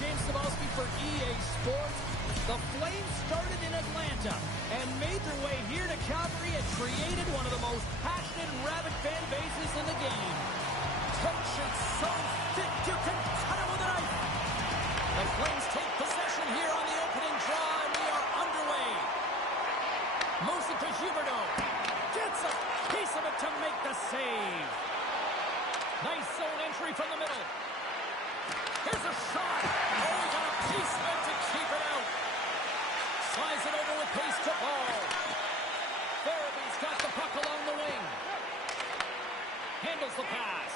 James Cybulski for EA Sports. The Flames started in Atlanta and made their way here to Calgary and created one of the most passionate and rabid fan bases in the game. Tension so thick you can cut it with a knife. The Flames take possession here on the opening draw, and we are underway. Musica Huberdeau gets a piece of it to make the save. Nice zone entry from the middle. Here's a shot. Oh, he got a piece of it to keep it out. Slides it over with pace to Paul. Farabee's got the puck along the wing. Handles the pass.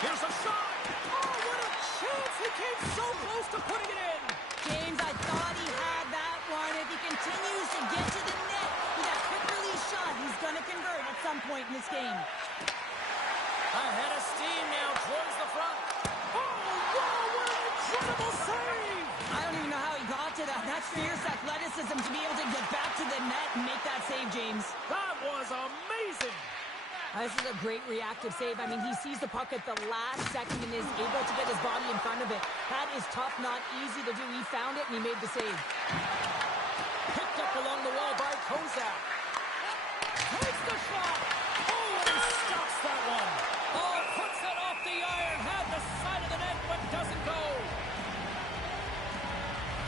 Here's a shot. Oh, what a chance. He came so close to putting it in. James, I thought he had that one. If he continues to get to the net with that quick release shot, he's going to convert at some point in this game. Ahead of steam now towards the front. Oh, wow, what an incredible save! I don't even know how he got to that. That's fierce athleticism to be able to get back to the net and make that save, James. That was amazing! This is a great reactive save. I mean, he sees the puck at the last second and is able to get his body in front of it. That is tough, not easy to do. He found it and he made the save. Picked up along the wall by Kozak. Takes the shot! Oh, and he stops that one! Oh, puts it off the iron, had the side of the net, but doesn't go.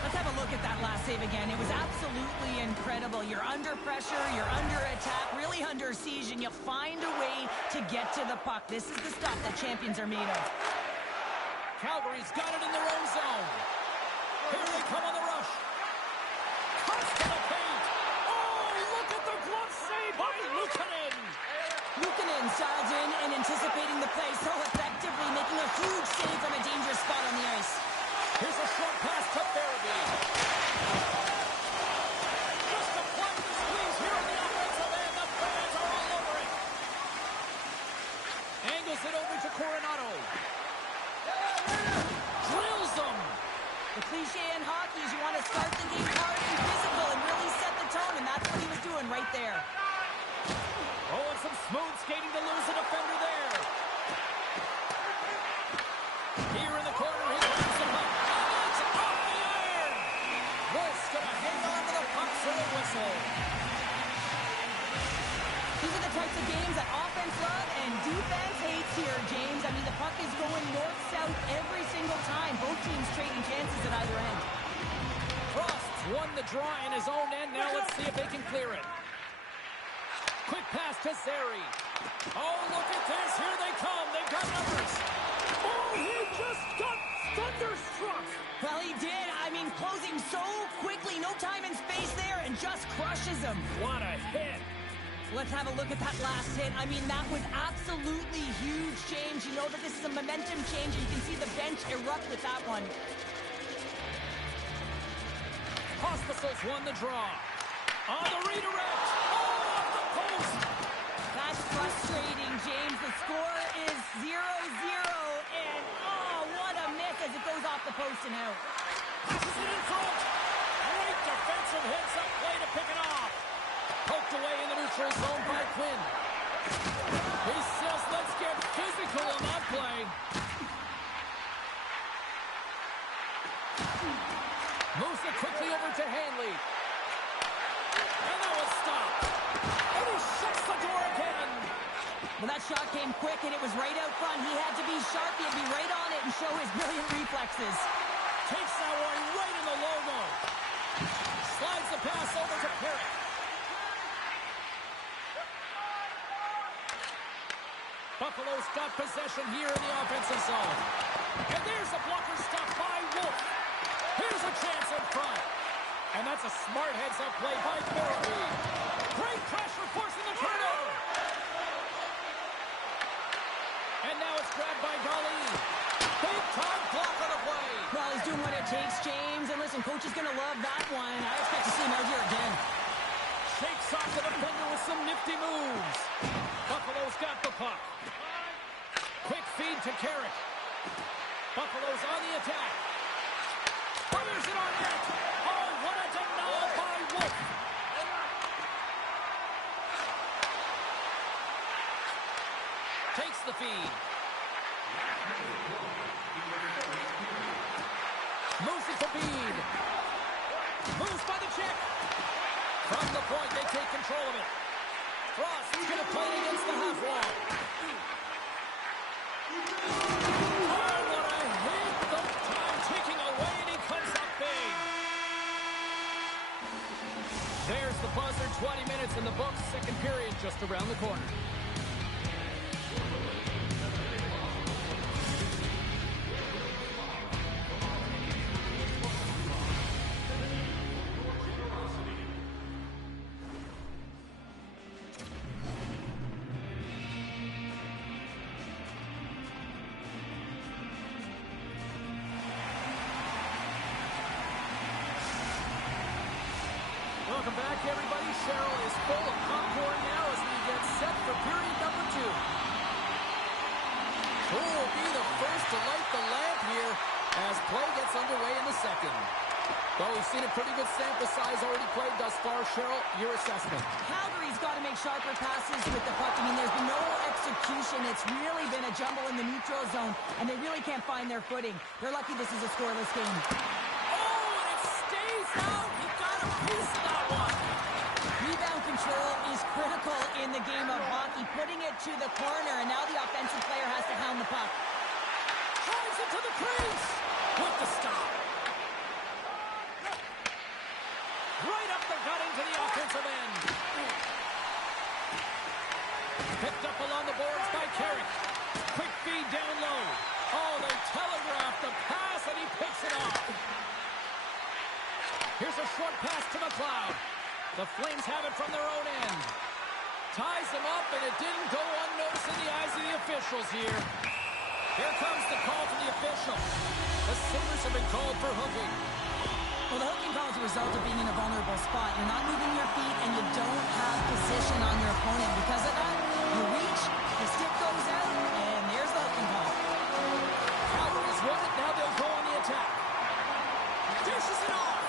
Let's have a look at that last save again. It was absolutely incredible. You're under pressure, you're under attack, really under siege, and you find a way to get to the puck. This is the stuff that champions are made of. Calgary's got it in their own zone. Here they come on the rush. Cuts to the paint. Oh, look at the glove save by Luukkonen. Luukkonen styles in and anticipating the play so effectively, making a huge save from a dangerous spot on the ice. Here's a short pass to Farabee. Just applying the squeeze here on the offensive end. The fans are all over it. Angles it over to Coronado. Drills them. The cliche in hockey is you want to start the game hard and physical and really set the tone, and that's what he was doing right there. Oh, and some smooth skating to lose a defender there. Here in the corner, he grabs the puck. Oh, it's off the iron. Wolf's going to hang on to the puck for the whistle. These are the types of games that offense love and defense hates here, James. I mean, the puck is going north-south every single time. Both teams trading chances at either end. Frost's won the draw in his own end. Now let's see if they can clear it. Quick pass to Zary. Oh, look at this. Here they come. They've got numbers. Oh, he just got thunderstruck. Well, he did. I mean, closing so quickly. No time and space there, and just crushes him. What a hit. Let's have a look at that last hit. I mean, that was absolutely huge, James. You know that this is a momentum change, and you can see the bench erupt with that one. Hospitals won the draw. On the redirect. Oh, off the post. That's frustrating, James. The score is 0-0, and oh, what a miss as it goes off the post and out. Passes it in front. Great defensive hits up play to pick it off. Poked away in the neutral zone by Quinn. He says, let's get physical on that play. Moves it quickly over to Hanley. And that was stopped. And he shuts the door again. Well, that shot came quick, and it was right out front. He had to be sharp. He had to be right on it and show his brilliant reflexes. Takes that one right in the logo. Slides the pass over to Perrick. Buffalo's got possession here in the offensive zone. And there's a blocker stop by Wolf. Here's a chance in front. And that's a smart heads-up play by Farabee. Great pressure forcing the turnover. And now it's grabbed by Darlene. Big-time block on the play. Well, he's doing what it takes, James. And listen, coach is going to love that one. I expect to see him out here again. Shakes off the defender with some nifty moves. Buffalo's got the puck. Quick feed to Carrick. Buffalo's on the attack. Fires it on net. Oh, what a denial by Wolf. Takes the feed. Moves it to Bede. Moves by the check. From the point, they take control of it. Frost is going to play it against the half wall. Oh, what a hit. The time ticking away, and he comes up big. There's the buzzer. 20 minutes in the books. Second period just around the corner. Welcome back, everybody. Cheryl is full of popcorn now as we get set for period number 2. Who will be the first to light the lamp here as play gets underway in the second? Well, we've seen a pretty good sample size already played thus far. Cheryl, your assessment. Calgary's got to make sharper passes with the puck. I mean, there's been no execution. It's really been a jumble in the neutral zone, and they really can't find their footing. They're lucky this is a scoreless game. Oh, and it stays out. He got a piece of that one. Rebound control is critical in the game of hockey. Putting it to the corner, and now the offensive player has to hound the puck. Drives it to the crease. With the stop. Right up the gut into the offensive end. Picked up along the boards by Carrick. Quick feed down low. Oh, they telegraphed the pass, and he picks it off. Here's a short pass to McLeod. The Flames have it from their own end. Ties him up, and it didn't go unnoticed in the eyes of the officials here. Here comes the call from the official. The Sabres have been called for hooking. Well, the hooking call is a result of being in a vulnerable spot. You're not moving your feet, and you don't have position on your opponent. Because of that, you reach, the stick goes out, and there's the hooking call. Calgary's won it. Now they'll go on the attack. Dishes it off.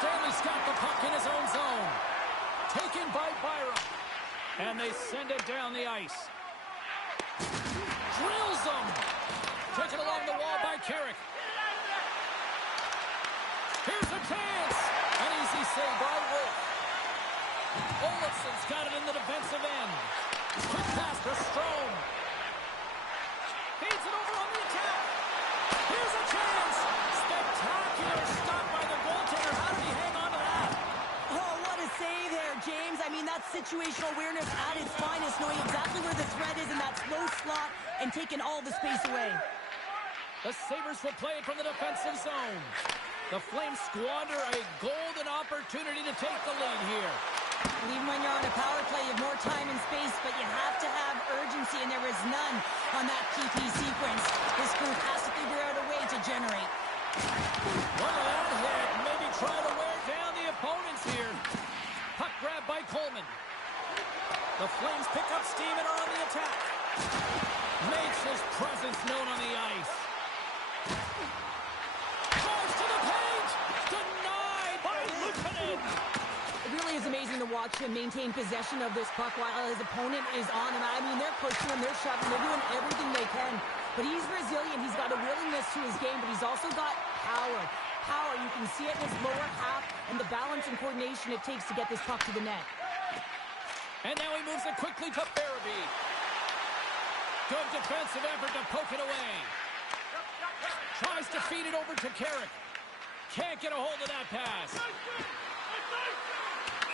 Stanley's got the puck in his own zone. Taken by Byram. And they send it down the ice. Drills them. Taken along the wall by Carrick. Here's a chance. An easy save by Wolf. Olafson's got it in the defensive end. Quick pass to Strome. Feeds it over on the attack. Here's a chance. Spectacular stop by the goaltender. How did he hang on to that? Oh, what a save there, James. I mean, that's situational awareness at its finest, knowing exactly where the threat is in that slow slot and taking all the space away. The Sabres will play it from the defensive zone. The Flames squander a golden opportunity to take the lead here. Even when you're on a power play, you have more time and space, but you have to have urgency, and there is none on that PP sequence. This group has to figure out a way to generate. Look at that hit. Maybe try to wear down the opponents here. Puck grab by Coleman. The Flames pick up steam and are on the attack. Makes his presence known on the ice. Goes to the page. Denied by Luukkonen. It really is amazing to watch him maintain possession of this puck while his opponent is on him. I mean, they're pushing him, they're shoving, they're doing everything they can. But he's resilient. He's got a willingness to his game, but he's also got power. Power, you can see it in his lower half and the balance and coordination it takes to get this puck to the net. And now he moves it quickly to Farabee. Good defensive effort to poke it away. Tries to feed it over to Carrick. Can't get a hold of that pass.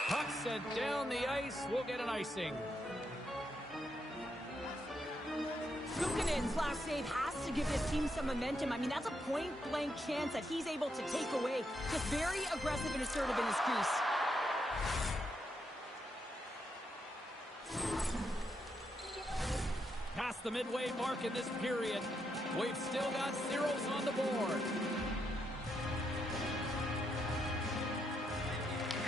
Puck sent down the ice. We'll get an icing. Luukkonen's last save has to give this team some momentum. I mean, that's a point-blank chance that he's able to take away. Just very aggressive and assertive in his crease. Past the midway mark in this period. We've still got zeros on the board.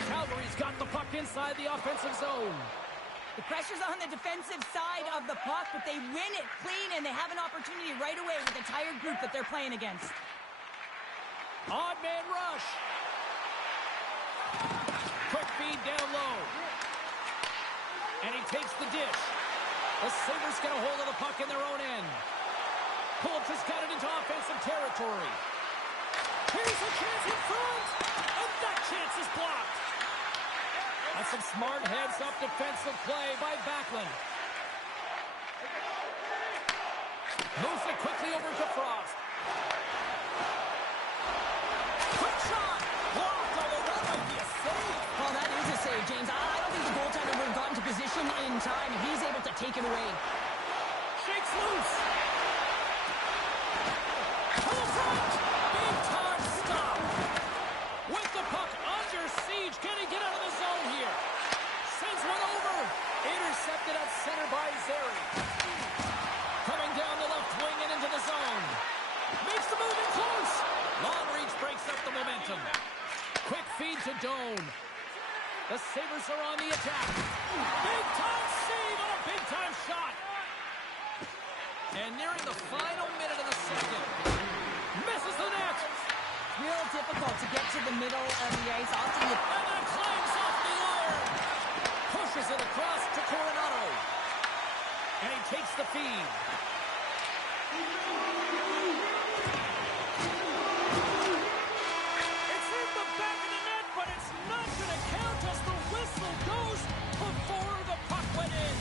Calgary's got the puck inside the offensive zone. The pressure's on the defensive side of the puck, but they win it clean, and they have an opportunity right away with the tired group that they're playing against. Odd man rush. Quick feed down low. And he takes the dish. The Sabres get a hold of the puck in their own end. Colts has got it into offensive territory. Here's a chance in front, and that chance is blocked. That's some smart heads-up defensive play by Backlund. Moves it quickly over to Frost. Quick shot! Blocked, although that might be a save. Well, that is a save, James. I don't think the goaltender would have gotten to position in time, and he's able to take it away. Shakes loose. To the front. Big time stop. With the puck under siege. Can he get out of the zone here? Sends one over. Intercepted at center by Zary. Coming down the left wing and into the zone. Makes the move in close. Long reach breaks up the momentum. Quick feed to Doan. The Sabres are on the attack. Big time save on a big time shot. And nearing the final minute of the second. Misses the net. Real difficult to get to the middle of the ice. Often you... And then climbs off the iron. Pushes it across to Coronado. And he takes the feed. It's in the back of the net, but it's not going to count as the whistle goes before the puck went in.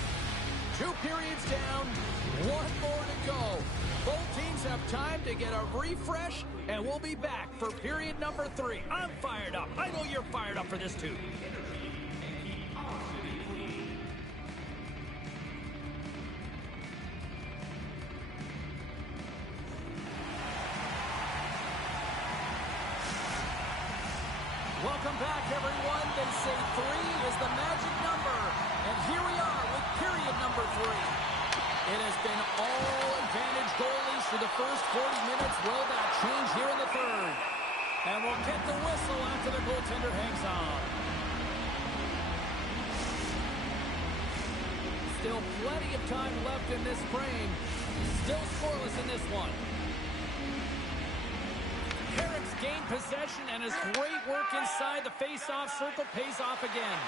2 periods down, 1 more to go. Both teams have time to get a refresh, and we'll be back for period number 3. I'm fired up. I know you're fired up for this too. Welcome back, everyone. They say 3 is the magic number. And here we are with period number 3. It has been all advantage goalies for the first 40 minutes. Will that change here in the third? And we'll get the whistle after the goaltender hangs on. Still plenty of time left in this frame. Still scoreless in this one. Herrick's gained possession, and his great work inside the face-off circle pays off again.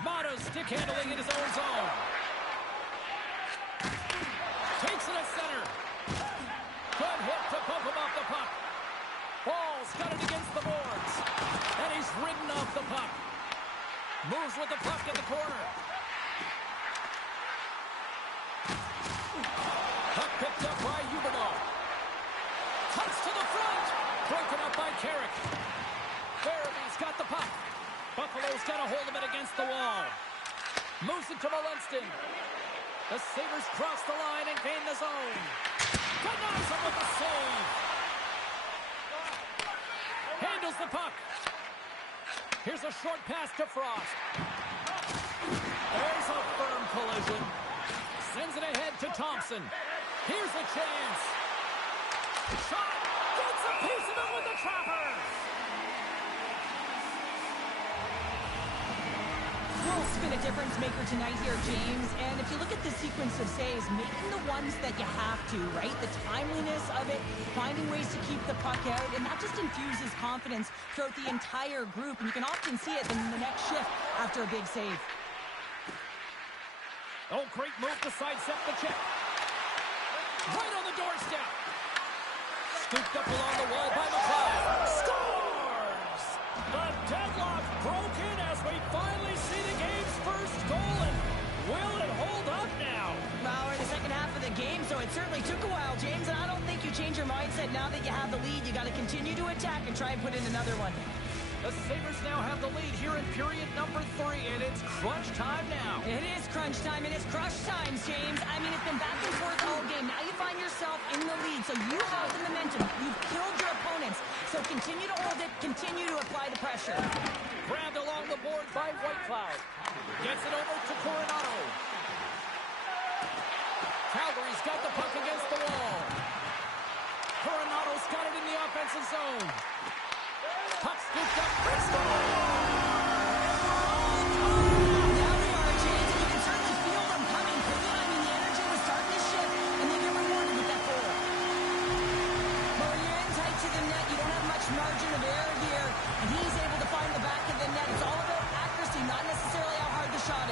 Motto's stick handling in his own zone. Takes it at center. Good hit to pump him off the puck. Ball's got it against the boards. And he's ridden off the puck. Moves with the puck in the corner. Puck picked up by Huberdeau. Touch to the front. Broken up by Carrick. Farabee's got the puck. Buffalo's got a hold of it against the wall. Moves it to Molenston. The Sabres cross the line and gain the zone. Denies him with a save. Handles the puck. Here's a short pass to Frost. There's a firm collision. Sends it ahead to Thompson. Here's a chance. Shot. Gets a piece of it with the trapper. Will's been a difference maker tonight here, James. And if you look at the sequence of saves, making the ones that you have to, right? The timeliness of it, finding ways to keep the puck out, and that just infuses confidence throughout the entire group. And you can often see it in the next shift after a big save. Oh, great move to sidestep the check. Right on the doorstep. Scooped up along the wall by McLeod. Scores! The deadlock broken as we finally see the game's first goal. And will it hold up now? Well, we're in the second half of the game, so it certainly took a while, James. And I don't think you change your mindset now that you have the lead. You got to continue to attack and try and put in another one. The Sabres now have the lead here in period number 3, and it's crunch time now. It is crunch time, and it's crush time, James. I mean, it's been back and forth all game. Now you find yourself in the lead, so you have the momentum. You've killed your opponents, so continue to hold it, continue to apply the pressure. Grabbed along the board by Whitecloud. Gets it over to Coronado. Calgary's got the puck against the wall. Coronado's got it in the offensive zone. Puck scooped up. Bristol! Now they are, James, and you can certainly feel them coming. I mean, the energy was starting to shift, and they get rewarded with that goal. But when you're in tight to the net, you don't have much margin of error here, and he's able to find the back of the net. It's all about accuracy, not necessarily how hard the shot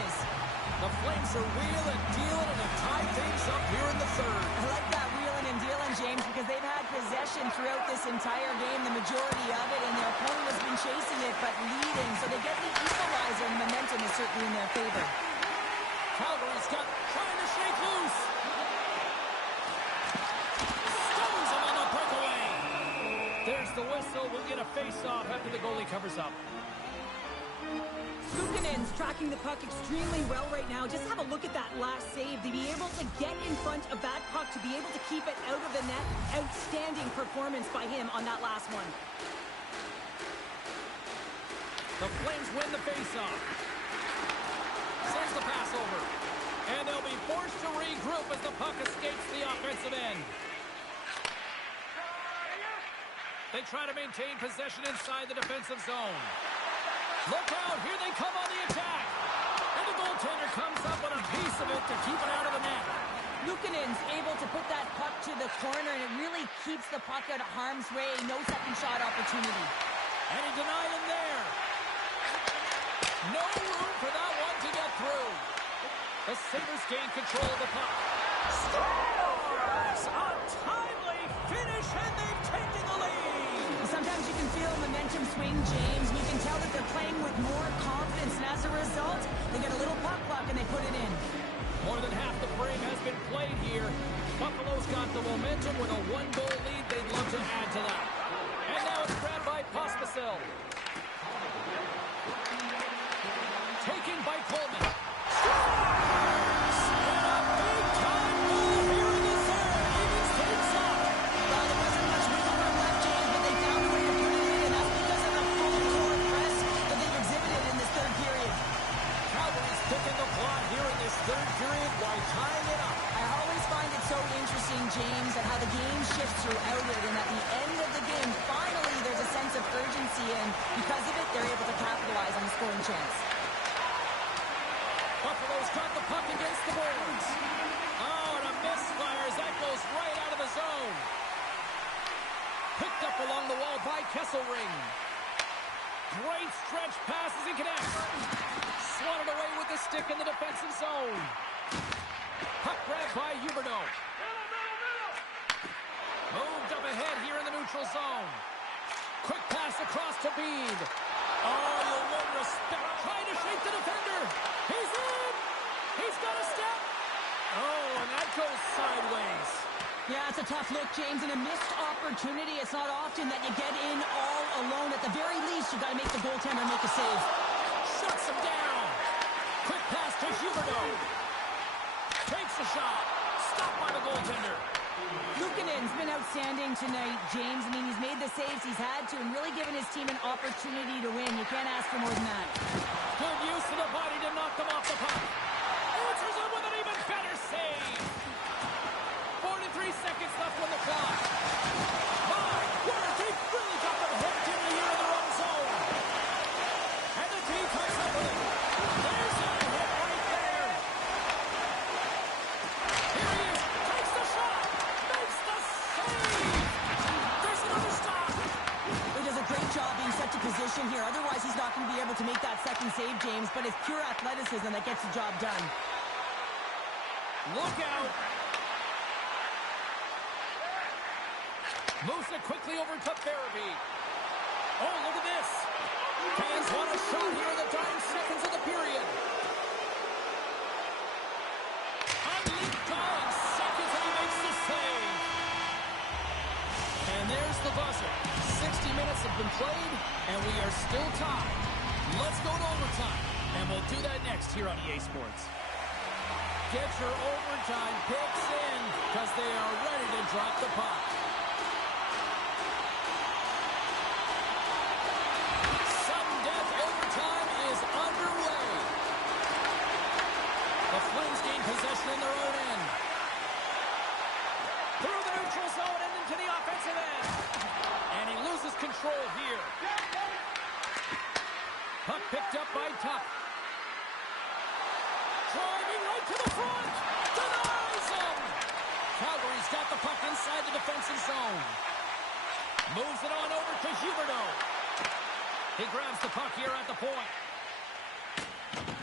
and dealing and to tie things up here in the third. I like that wheeling and dealing, James, because they've had possession throughout this entire game, the majority of it, and their opponent has been chasing it but leading. So they get the equalizer, and momentum is certainly in their favor. Calgary's got trying to shake loose. Stones him on the breakaway. There's the whistle. We'll get a face-off after the goalie covers up. Luukkonen's tracking the puck extremely well right now. Just have a look at that last save. To be able to get in front of that puck, to be able to keep it out of the net. Outstanding performance by him on that last one. The Flames win the faceoff. Sends the pass over. And they'll be forced to regroup as the puck escapes the offensive end. They try to maintain possession inside the defensive zone. Look out, here they come on the attack. And the goaltender comes up with a piece of it to keep it out of the net. Luukkonen's able to put that puck to the corner, and it really keeps the puck out of harm's way. No second shot opportunity. And he denied him there. No room for that one to get through. The Sabres gain control of the puck. Scores! A timely finish, and they've taken the lead. Sometimes you can feel momentum swing, James. You can tell that they're playing with more confidence, and as a result, they get a little puck luck and they put it in. More than half the frame has been played here. Buffalo's got the momentum with a one-goal lead. They'd love to add to that. And now it's grabbed by Pospisil. Taken by Coleman. Scores! And a big-time goal here in the third. Evans takes off. Well, there wasn't much wiggle room left, James, but they found a way to put it in, and that's because of the full-court press that they've exhibited in this third period. Calgary's picking the plot here in this third period while tying it up. I always find it so interesting, James, at how the game shifts throughout it, and at the end of the game, finally, there's a sense of urgency, and because of it, they're able to capitalize on the scoring chance. Buffalo's got the puck against the boards. Oh, and a misfire as that goes right out of the zone. Picked up along the wall by Kesselring. Great stretch pass as he connects. Swatted away with the stick in the defensive zone. Puck grabbed by Huberdeau. Moved up ahead here in the neutral zone. Quick pass across to Bede. Oh, you'll win respect. Trying to shake the defender. He's in. He's got a step. Oh, and that goes sideways. Yeah, it's a tough look, James, and a missed opportunity. It's not often that you get in all alone. At the very least, you got to make the goaltender make a save. Shuts him down. Quick pass to Huberdeau. Takes the shot. Stopped by the goaltender. Luukkonen's been outstanding tonight, James. I mean, he's made the saves he's had to and really given his team an opportunity to win. You can't ask for more than that. Good use of the body to knock them off the puck. Answers him with an even better save. 43 seconds left on the clock. My word, they've really got them hooked in here in their own zone. And the team comes up with it. There's a hit right there. Here he is. Takes the shot. Makes the save. There's another stop. He does a great job being set to position here. Otherwise, he's not going to be able to make that second save, James. But it's pure athleticism that gets the job done. Look out. Moves it quickly over to Farabee. Oh, look at this. Fans want a shot here in the dying seconds of the period. Only dying seconds and he makes the save. And there's the buzzer. 60 minutes have been played, and we are still tied. Let's go to overtime, and we'll do that next here on EA Sports. Get your overtime picks in, because they are ready to drop the puck. Sudden death overtime is underway. The Flames gain possession in their own end. Through the neutral zone and into the offensive end. And he loses control here. Puck picked up by Tuck. Driving right to the front. Denies him. Calgary's got the puck inside the defensive zone. Moves it on over to Huberdeau. He grabs the puck here at the point.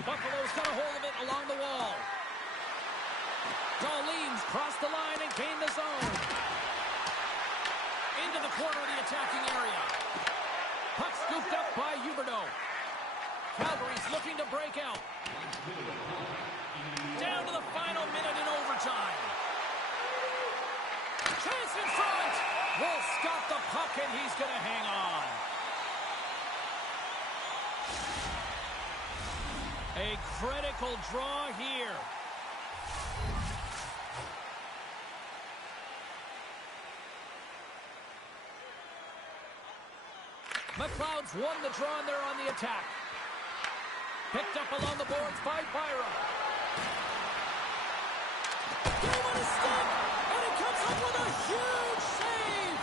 Buffalo's got a hold of it along the wall. cross the line and gain the zone. Into the corner of the attacking area. Puck scooped up by Huberdeau. Calgary's looking to break out. Down to the final minute in overtime. Chance in front. Will stop the puck, and he's going to hang on. A critical draw here. McLeod's won the draw, and they're on the attack. Picked up along the boards by Byram. Game on his stick, and he comes up with a huge save.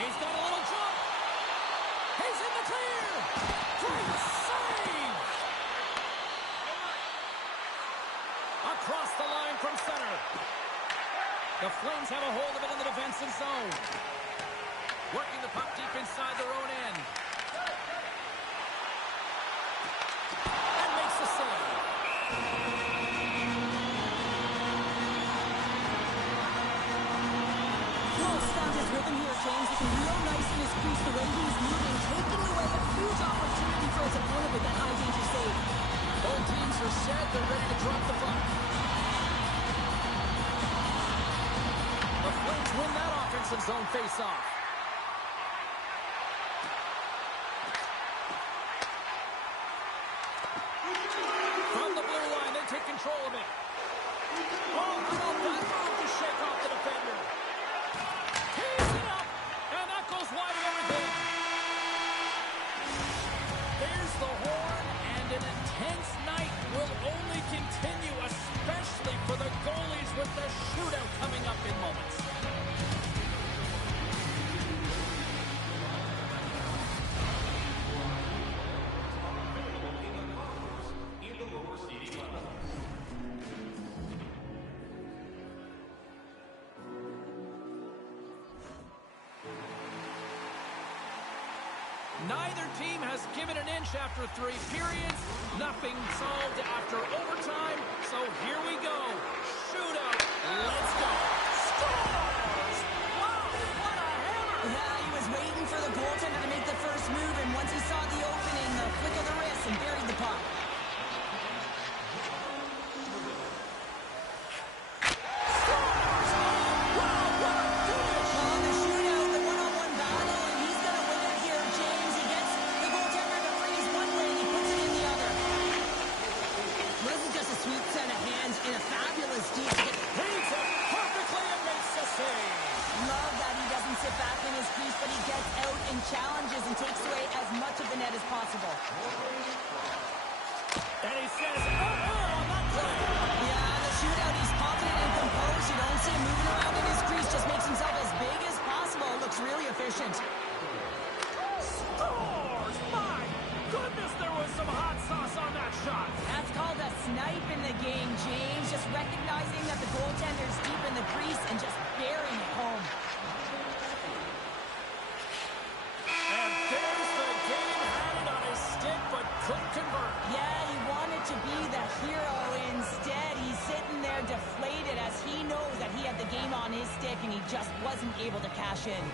He's got a little jump. He's in the clear. Great save. Across the line from center. The Flames have a hold of it in the defensive zone. Working the puck deep inside their own end. And makes the save. Wolf's found his rhythm here, James. Looking real nice in his crease, the way he's moving, taking away a huge opportunity for his opponent with that high-danger save. Both teams are set. They're ready to drop the puck. The Flames win that offensive zone face-off. From the blue line, they take control of it. Oh, how about that move to shake off the defender? Tees it up, and that goes wide of everything. There's the horn, and an intense night will only continue, especially for the goalies with the shootout coming up in moments. Neither team has given an inch after 3 periods. Nothing solved after overtime. So here we go. Shootout. Let's go. Scores! Wow, what a hammer! Yeah, he was waiting for the goaltender to make the first move, and once he saw the opening, the flick of the wrist and buried the puck. Challenges and takes away as much of the net as possible. And he says, on that play. Yeah, the shootout, he's confident and composed. You don't see him moving around in his crease. Just makes himself as big as possible. Looks really efficient. Scores! My goodness, there was some hot sauce on that shot. That's called a snipe in the game, James. Just recognizing that the goaltender's deep in the crease and just burying it home. Couldn't convert. Yeah, he wanted to be the hero. Instead, he's sitting there deflated as he knows that he had the game on his stick and he just wasn't able to cash in.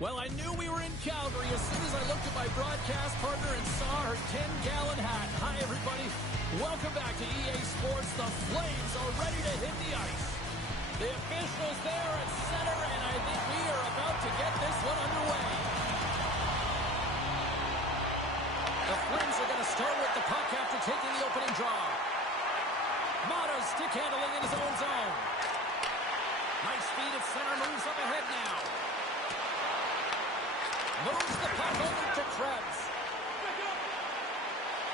Well, I knew we were in Calgary as soon as I looked at my broadcast partner and saw her 10-gallon hat. Hi, everybody. Welcome back to EA Sports. The Flames are ready to hit the ice. The officials there at center, and I think we are about to get this one underway. The Flames are going to start with the puck after taking the opening draw. Mata's stick handling in his own zone. Nice feed at center, moves up ahead now. Moves the puck over to Krebs.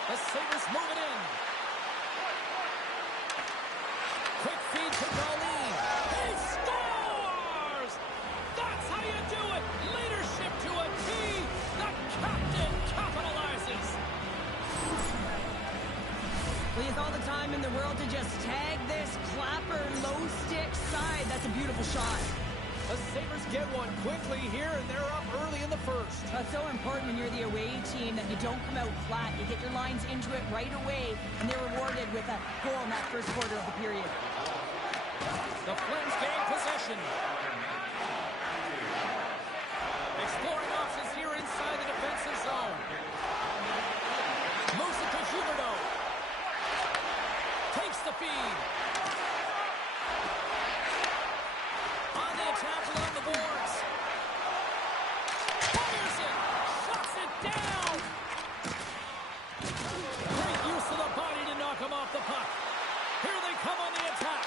The Sabres move it in. Quick feed to Darlene. He scores! That's how you do it! Leadership to a T. The captain capitalizes. Well, he has all the time in the world to just tag this Clapper low stick side. That's a beautiful shot. The Sabres get one quickly here, and they're up early in the first. That's so important when you're the away team that you don't come out flat. You get your lines into it right away, and they're rewarded with a goal in that first quarter of the period. The Flames gain possession. Exploring options here inside the defensive zone. Moves it to Huberdeau. Takes the feed. On the attack along the boards. Fires it. Shuts it down. Great use of the body to knock him off the puck. Here they come on the attack.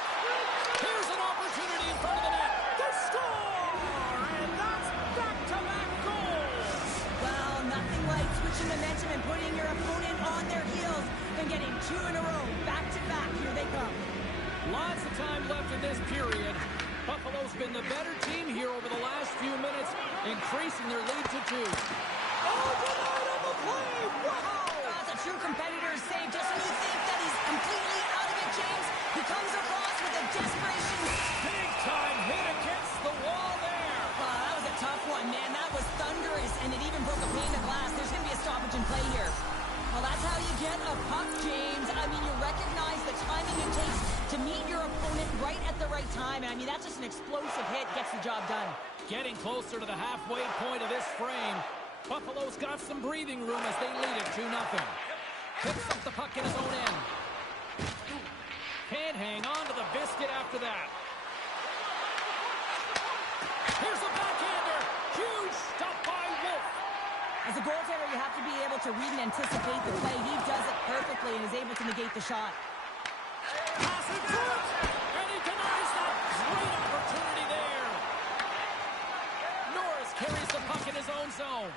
Here's an opportunity in front of the net. They score! And that's back-to-back goals. Well, nothing like switching momentum and putting your opponent on their heels and getting two in a row. Back-to-back. Here they come. Lots of time left in this period. Buffalo's been the better team here over the last few minutes, increasing their lead to 2. Oh, denied on the play! Wow! That's a true competitor's save. Just when you think that he's completely out of it, James, he comes across with a desperation. Big time hit against the wall there. That was a tough one, man. That was thunderous, and it even broke a pane of glass. There's going to be a stoppage in play here. Well, that's how you get a puck, James. I mean, you recognize the timing it takes to meet your opponent right at the right time. And I mean, that's just an explosive hit. Gets the job done. Getting closer to the halfway point of this frame. Buffalo's got some breathing room as they lead it 2-0. Picks up the puck in his own end. Can't hang on to the biscuit after that. Here's a backhander. Huge stop by Wolf. As a goaltender, you have to be able to read and anticipate the play. He does it perfectly and is able to negate the shot. Passing to it, and he denies that. Great opportunity there. Norris carries the puck in his own zone.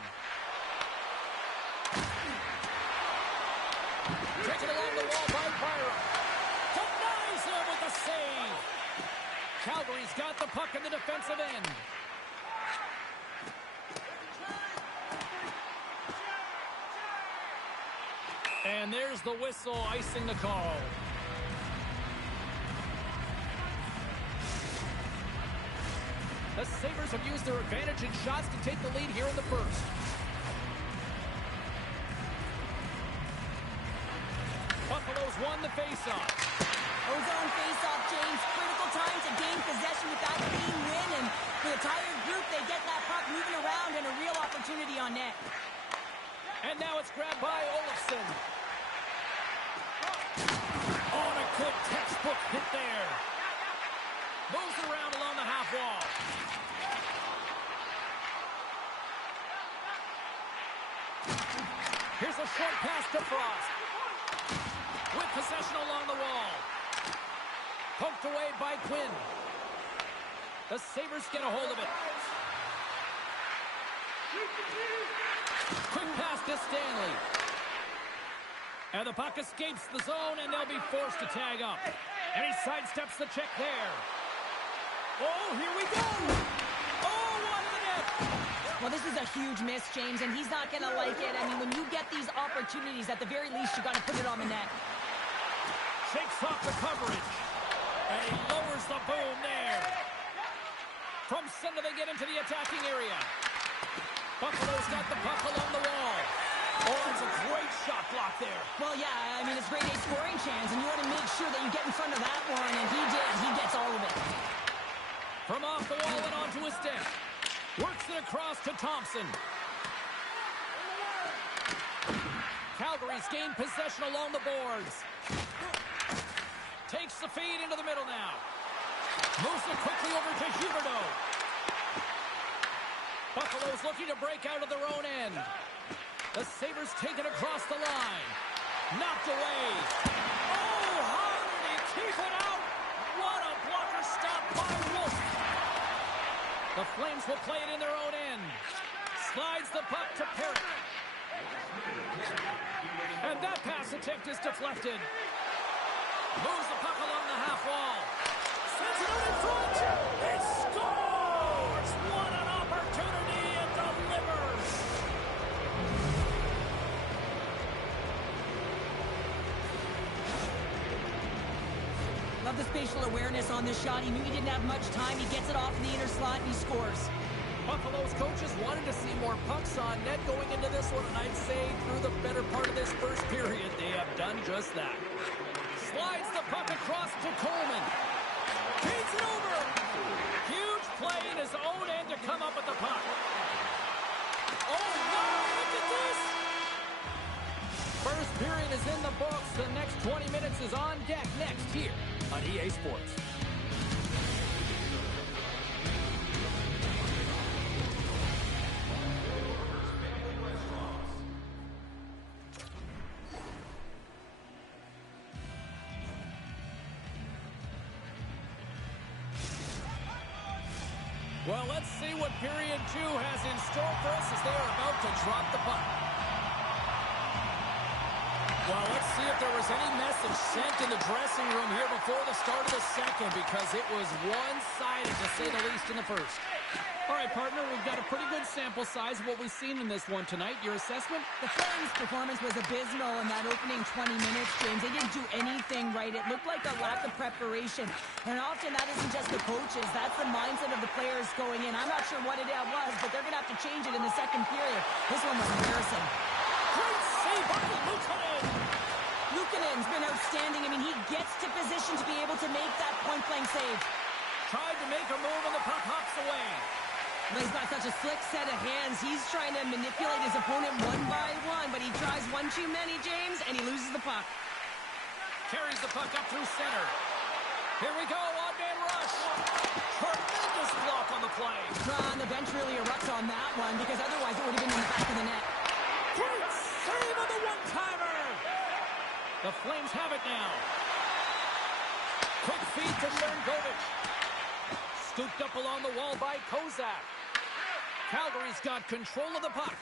Taken along the wall by Byron. Denies him with the save. Calgary's got the puck in the defensive end. And there's the whistle icing the call. The Sabres have used their advantage in shots to take the lead here in the first. Buffalo's won the faceoff. Ozone faceoff, James. Critical time to gain possession with that clean win. And for the tired group, they get that puck moving around and a real opportunity on net. And now it's grabbed by Olofsson. Oh, and a good textbook hit there. Moves around along the half wall. Here's a short pass to Frost. With possession along the wall. Poked away by Quinn. The Sabres get a hold of it. Quick pass to Stanley. And the puck escapes the zone, and they'll be forced to tag up. And he sidesteps the check there. Oh, here we go! Oh, what a net! Well, this is a huge miss, James, and he's not going to like it. I mean, when you get these opportunities, at the very least, you got to put it on the net. Shakes off the coverage. And he lowers the boom there. From center, they get into the attacking area. Buffalo's got the puck along the wall. Oh, that's a great shot block there. Well, yeah, I mean, it's grade A scoring chance, and you want to make sure that you get in front of that one, and he did. He gets all of it. From off the wall and onto his stick. Works it across to Thompson. Calgary's gained possession along the boards. Takes the feed into the middle now. Moves it quickly over to Huberdeau. Buffalo's looking to break out of their own end. The Sabres take it across the line. Knocked away. Oh, how did he keep it out? What a blocker stop by Wolf. The Flames will play it in their own end. Slides the puck to Perry. And that pass attempt is deflected. Moves the puck along the half wall. Sends it out in front. It scores! What an opportunity it delivers! Love the spatial awareness on this shot. He knew he didn't have much time. He gets it off in the inner slot and he scores. Buffalo's coaches wanted to see more pucks on net going into this one, and I'd say through the better part of this first period, they have done just that. Slides the puck across to Coleman. Feeds it over. Huge play in his own end to come up with the puck. Oh, wow, look at this. First period is in the books. The next 20 minutes is on deck next here on EA Sports. Well, let's see what period 2 has in store for us as they are about to drop the puck. Well, let's see if there was any message sent in the dressing room here before the start of the second, because it was one-sided, to say the least, in the first. All right, partner, we've got a pretty good sample size of what we've seen in this one tonight. Your assessment? The Flames' performance was abysmal in that opening 20 minutes, James. They didn't do anything right. It looked like a lack of preparation. And often that isn't just the coaches. That's the mindset of the players going in. I'm not sure what it was, but they're going to have to change it in the second period. This one was embarrassing. Great save by Luukkonen. Luukkonen's been outstanding. I mean, he gets to position to be able to make that point-blank save. Tried to make a move and the puck hops away. He's got such a slick set of hands. He's trying to manipulate his opponent one by one, but he tries one too many, James, and he loses the puck. Carries the puck up through center. Here we go, odd-man rush. Tremendous block on the play. The bench really erupts on that one, because otherwise it would have been in the back of the net. Great save on the one-timer. The Flames have it now. Quick feed to Sharangovich. Scooped up along the wall by Kozak. Calgary's got control of the puck.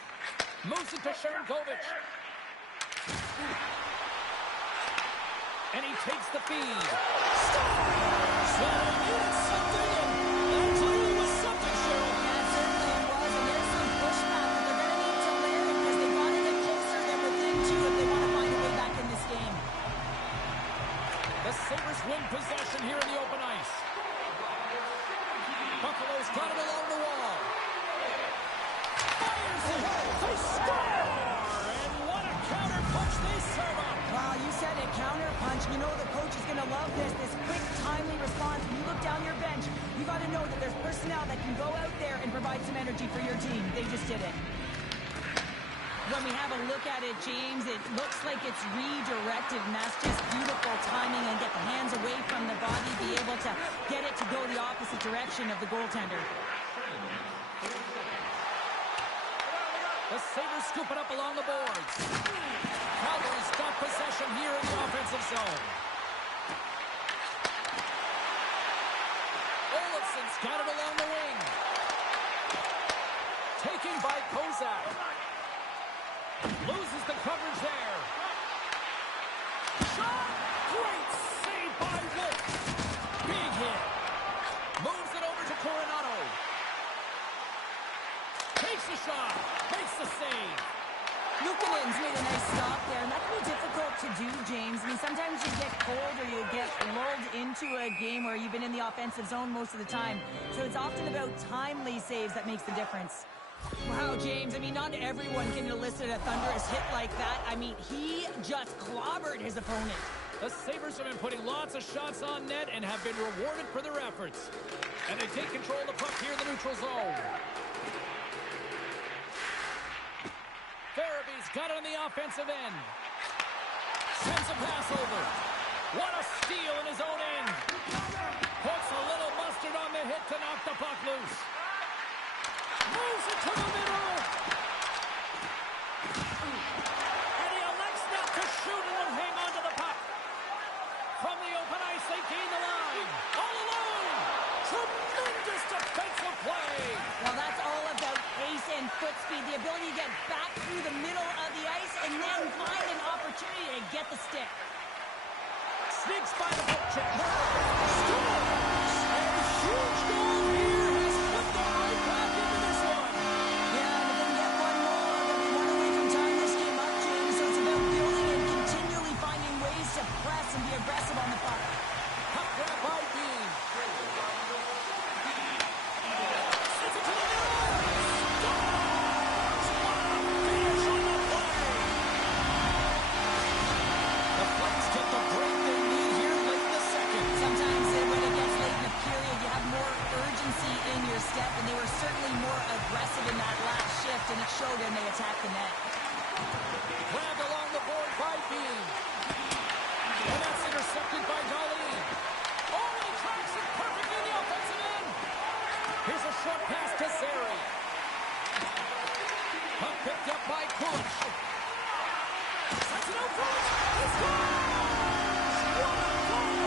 Moves it to Sharangovich. And he takes the feed. Scores! Something, and clearly was something, Cheryl. That certainly was, and there's some pushback that they're going to need to learn, because they've got to get closer than within 2 if they want to find a way back in this game. The Sabres win possession here in the open ice. Buffalo's got it along the wall. Fires it. They score! And what a counter punch they serve up. Wow, you said it, counter punch. You know the coach is going to love this quick, timely response. When you look down your bench, you got to know that there's personnel that can go out there and provide some energy for your team. They just did it. When we have a look at it, James, it looks like it's redirected, and that's just beautiful timing, and get the hands away from the body, be able to get it to go the opposite direction of the goaltender. The Sabres scoop it up along the boards. Calgary's got possession here in the offensive zone. Olofsson's got it along the wing. Taken by Kozak. Loses the coverage there. Shot! Great save by Wolf. Big hit. Moves it over to Coronado. Takes the shot. Makes the save. Luukkonen's made a nice stop there, and that can be difficult to do, James. I mean, sometimes you get cold or you get lulled into a game where you've been in the offensive zone most of the time. So it's often about timely saves that makes the difference. Wow, James, I mean, not everyone can elicit a thunderous hit like that. I mean, he just clobbered his opponent. The Sabres have been putting lots of shots on net and have been rewarded for their efforts. And they take control of the puck here in the neutral zone. got it on the offensive end. Sends a pass over. What a steal in his own end. Puts a little mustard on the hit to knock the puck loose. Moves it to the middle. And he elects not to shoot and will hang on to the puck. From the open ice, they gain the line. All alone. Tremendous defensive play. Well, that's all about pace and foot speed. The ability to get back through the middle of the ice and then find an opportunity to get the stick. Sneaks by the hook check. Scores! A huge goal here has flipped them right back into this one. Yeah, and if they can get one more, they'll be one away from tying this game up, James. So it's about building and continually finding ways to press and be aggressive on the puck. Puck grab by Bean. Sends it to the middle. Scores! What a finish on the play. The Flames get the break they need here late in the second. Sometimes when it gets late in the period, you have more urgency in your step, and they were certainly more aggressive in that last shift, and it showed when they attacked the net. Grabbed along the board by Bean. And that's intercepted by Darlene. Oh, he tracks it perfectly in the offensive end. Here's a short pass to Zary. Puck picked up by Kulich. Sends it out front. He scores! What a goal!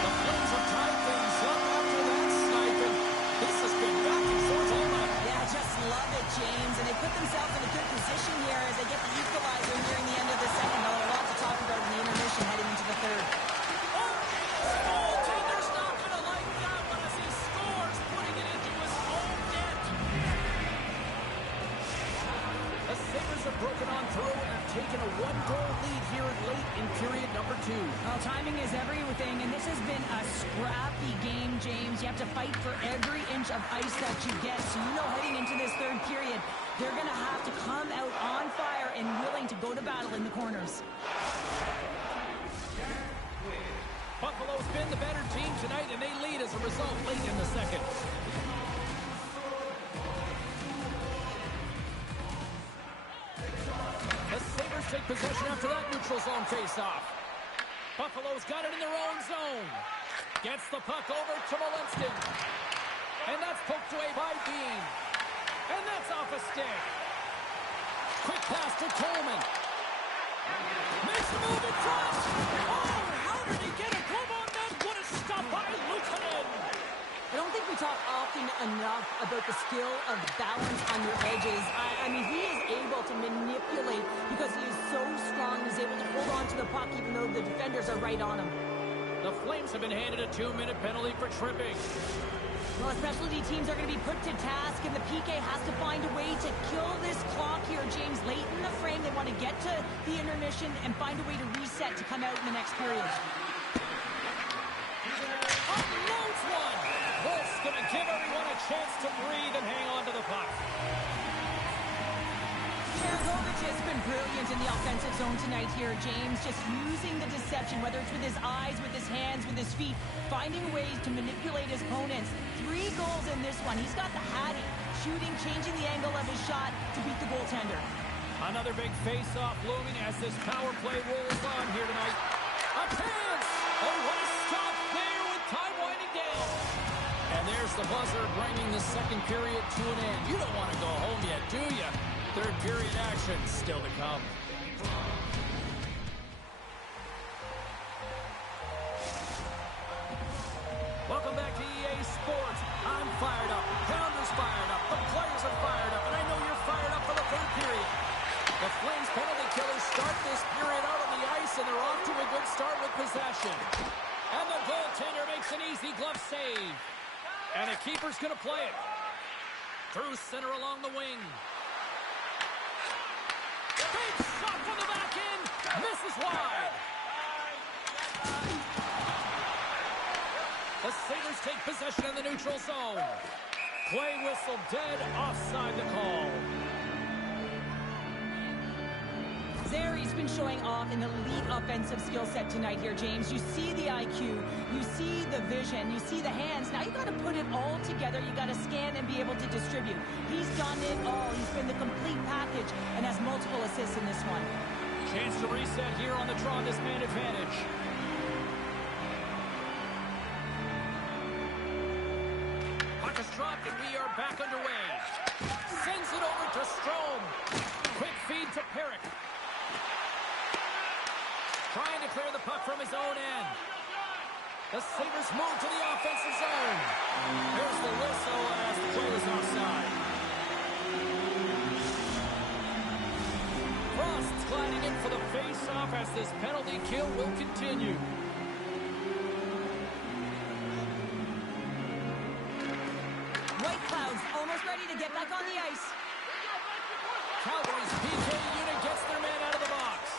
The Flames have tied things up after that snipe, and this has been back and forth all night. Yeah, just love it, James. And they put themselves in a good position here as they get the equalizer nearing the end of the second. They'll have a lot to talk about in the intermission heading into the third. Goaltender's not going to like that one as he scores, putting it into his own net. The Sabres have broken on through and have taken a one-goal lead here late in period number 2. Well, timing is everything, and this has been a scrappy game, James. You have to fight for every inch of ice that you get. So you know heading into this third period, they're going to have to come out on fire and willing to go to battle in the corners. Buffalo's been the better team tonight, and they lead as a result late in the second. The Sabres take possession after that neutral zone face-off. Buffalo's got it in their own zone. Gets the puck over to Molinsky. And that's poked away by Bean. And that's off a stick. Quick pass to Coleman. Makes the move in front. Oh, how did he get a glove on that? What a stop by Luukkonen. I don't think we talk often enough about the skill of balance on your edges. I mean, he is able to manipulate because he is so strong. He's able to hold on to the puck even though the defenders are right on him. The Flames have been handed a 2-minute penalty for tripping. Well, specialty teams are going to be put to task, and the PK has to find a way to kill this clock here, James. Late in the frame, they want to get to the intermission and find a way to reset to come out in the next period. Unloads one. Wolf's going to give everyone a chance to breathe and hang on to the puck. Jaragovic has been brilliant in the offensive zone tonight here, James. Just using the deception, whether it's with his eyes, with his hands, with his feet, finding ways to manipulate his opponents. 3 goals in this one. He's got the hattie, shooting, changing the angle of his shot to beat the goaltender. Another big face-off looming as this power play rolls on here tonight. A chance! Oh, what a stop there with time winding down. And there's the buzzer bringing the second period to an end. You don't want to go home yet, do you? Third period action still to come. Welcome back to EA Sports. I'm fired up. Pounder's fired up. The players are fired up. And I know you're fired up for the third period. The Flames penalty killers start this period out on the ice, and they're off to a good start with possession. And the goaltender makes an easy glove save. And the keeper's going to play it. Through center along the wing. Big shot from the back end. Misses wide. The Sabres take possession in the neutral zone. Play whistle dead, offside the call. Zary's been showing off an elite offensive skill set tonight here, James. You see the IQ, you see the vision, you see the hands. Now you got to put it all together. You got to scan and be able to distribute. He's done it all. He's been the complete package and has multiple assists in this one. Chance to reset here on the draw, this man advantage. Puck is dropped and we are back underway. Sends it over to Strome. Quick feed to Perrick. Trying to clear the puck from his own end. The Sabres move to the offensive zone. There's the whistle as the play is offside. Frost's gliding in for the face-off as this penalty kill will continue. White Clouds almost ready to get back on the ice. Calgary's PK unit gets their man out of the box.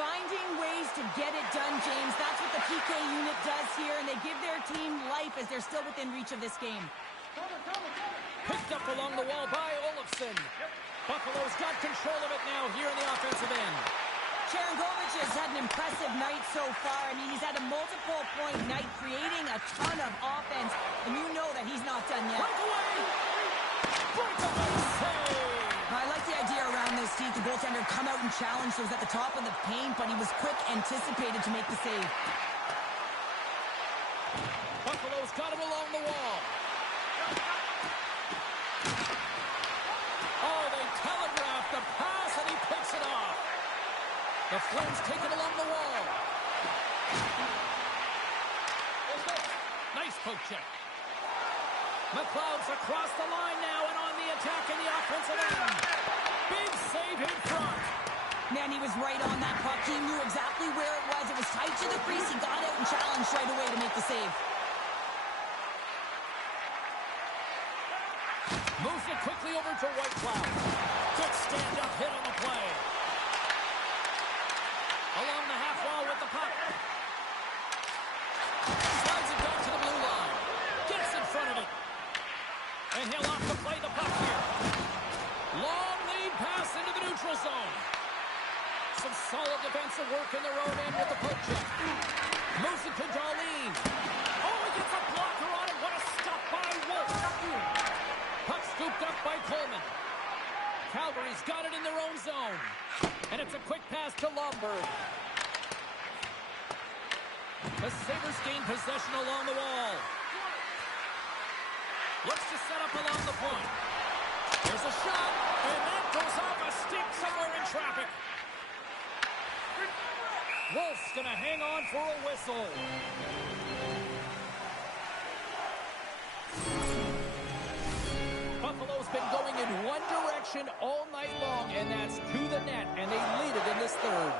Finding ways to get it done, James. That's what the PK unit does here, and they give their team life as they're still within reach of this game. Picked up along the wall by Olofsson. Buffalo's got control of it now here in the offensive end. Sharangovich has had an impressive night so far. I mean, he's had a multiple-point night, creating a ton of offense, and you know that he's not done yet. Breakaway! Breakaway save! I like the idea around this, Steve. The goaltender come out and challenge those at the top of the paint, but he was quick, anticipated to make the save. Buffalo's got it along the wall. Oh, they telegraphed the pass, and he picks it off. The Flames take it along the wall. Nice poke check. McLeod's across the line now and on the attack in the offensive end. Big save in front. Man, he was right on that puck. He knew exactly where it was. It was tight to the crease. He got out and challenged right away to make the save. Moves it quickly over to White Cloud. Good stand-up hit on the play. Along the half wall with the puck. Slides it back to the blue line. Gets in front of it. And he'll off to play the puck here. Long lead pass into the neutral zone. Some solid defensive work in their own end with the poke check. Moves it to Darlene. Oh, he gets a blocker on it. What a stop by Wolf. Puck scooped up by Coleman. Calgary's got it in their own zone. And it's a quick pass to Lomberg. The Sabres gain possession along the wall. Looks to set up along the point. There's a shot, and that goes off a stick somewhere in traffic. Wolf's going to hang on for a whistle. Buffalo's been going in one direction all night long, and that's to the net, and they lead it in this third.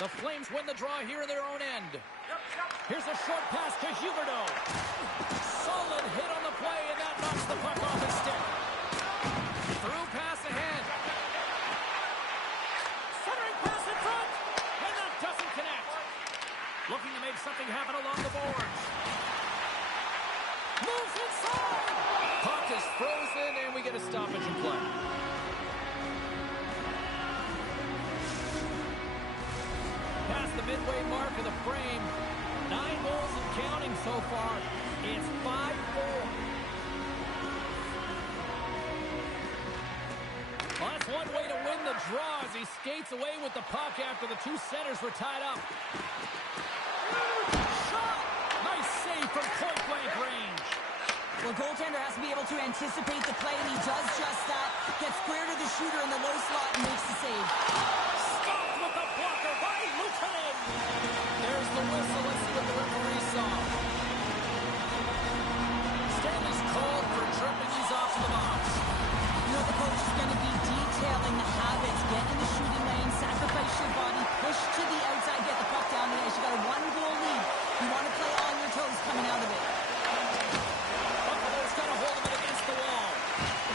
The Flames win the draw here in their own end. Here's a short pass to Huberdeau. Solid hit on the play, and that knocks the puck off his stick. Through pass ahead. Centering pass in front, and that doesn't connect. Looking to make something happen along the boards. Moves inside. Puck is frozen, and we get a stoppage in play. Past the midway mark of the frame. 9 goals and counting so far. It's 5-4. Well, that's one way to win the draw as he skates away with the puck after the two centers were tied up. Shot! Nice save from point-blank range. Well, goaltender has to be able to anticipate the play, and he does just that. Gets square to the shooter in the low slot and makes the save. Stopped with the blocker by Luukkonen. There's the whistle. Let's see what the referee saw. Stanley's called for tripping. He's off the box. You know, the coach is going to be detailing the habits. Get in the shooting lane, sacrifice your body, push to the outside, get the puck down the ice. You got a 1-goal lead. You want to play on your toes coming out of it. Buffalo's got a hold of it against the wall.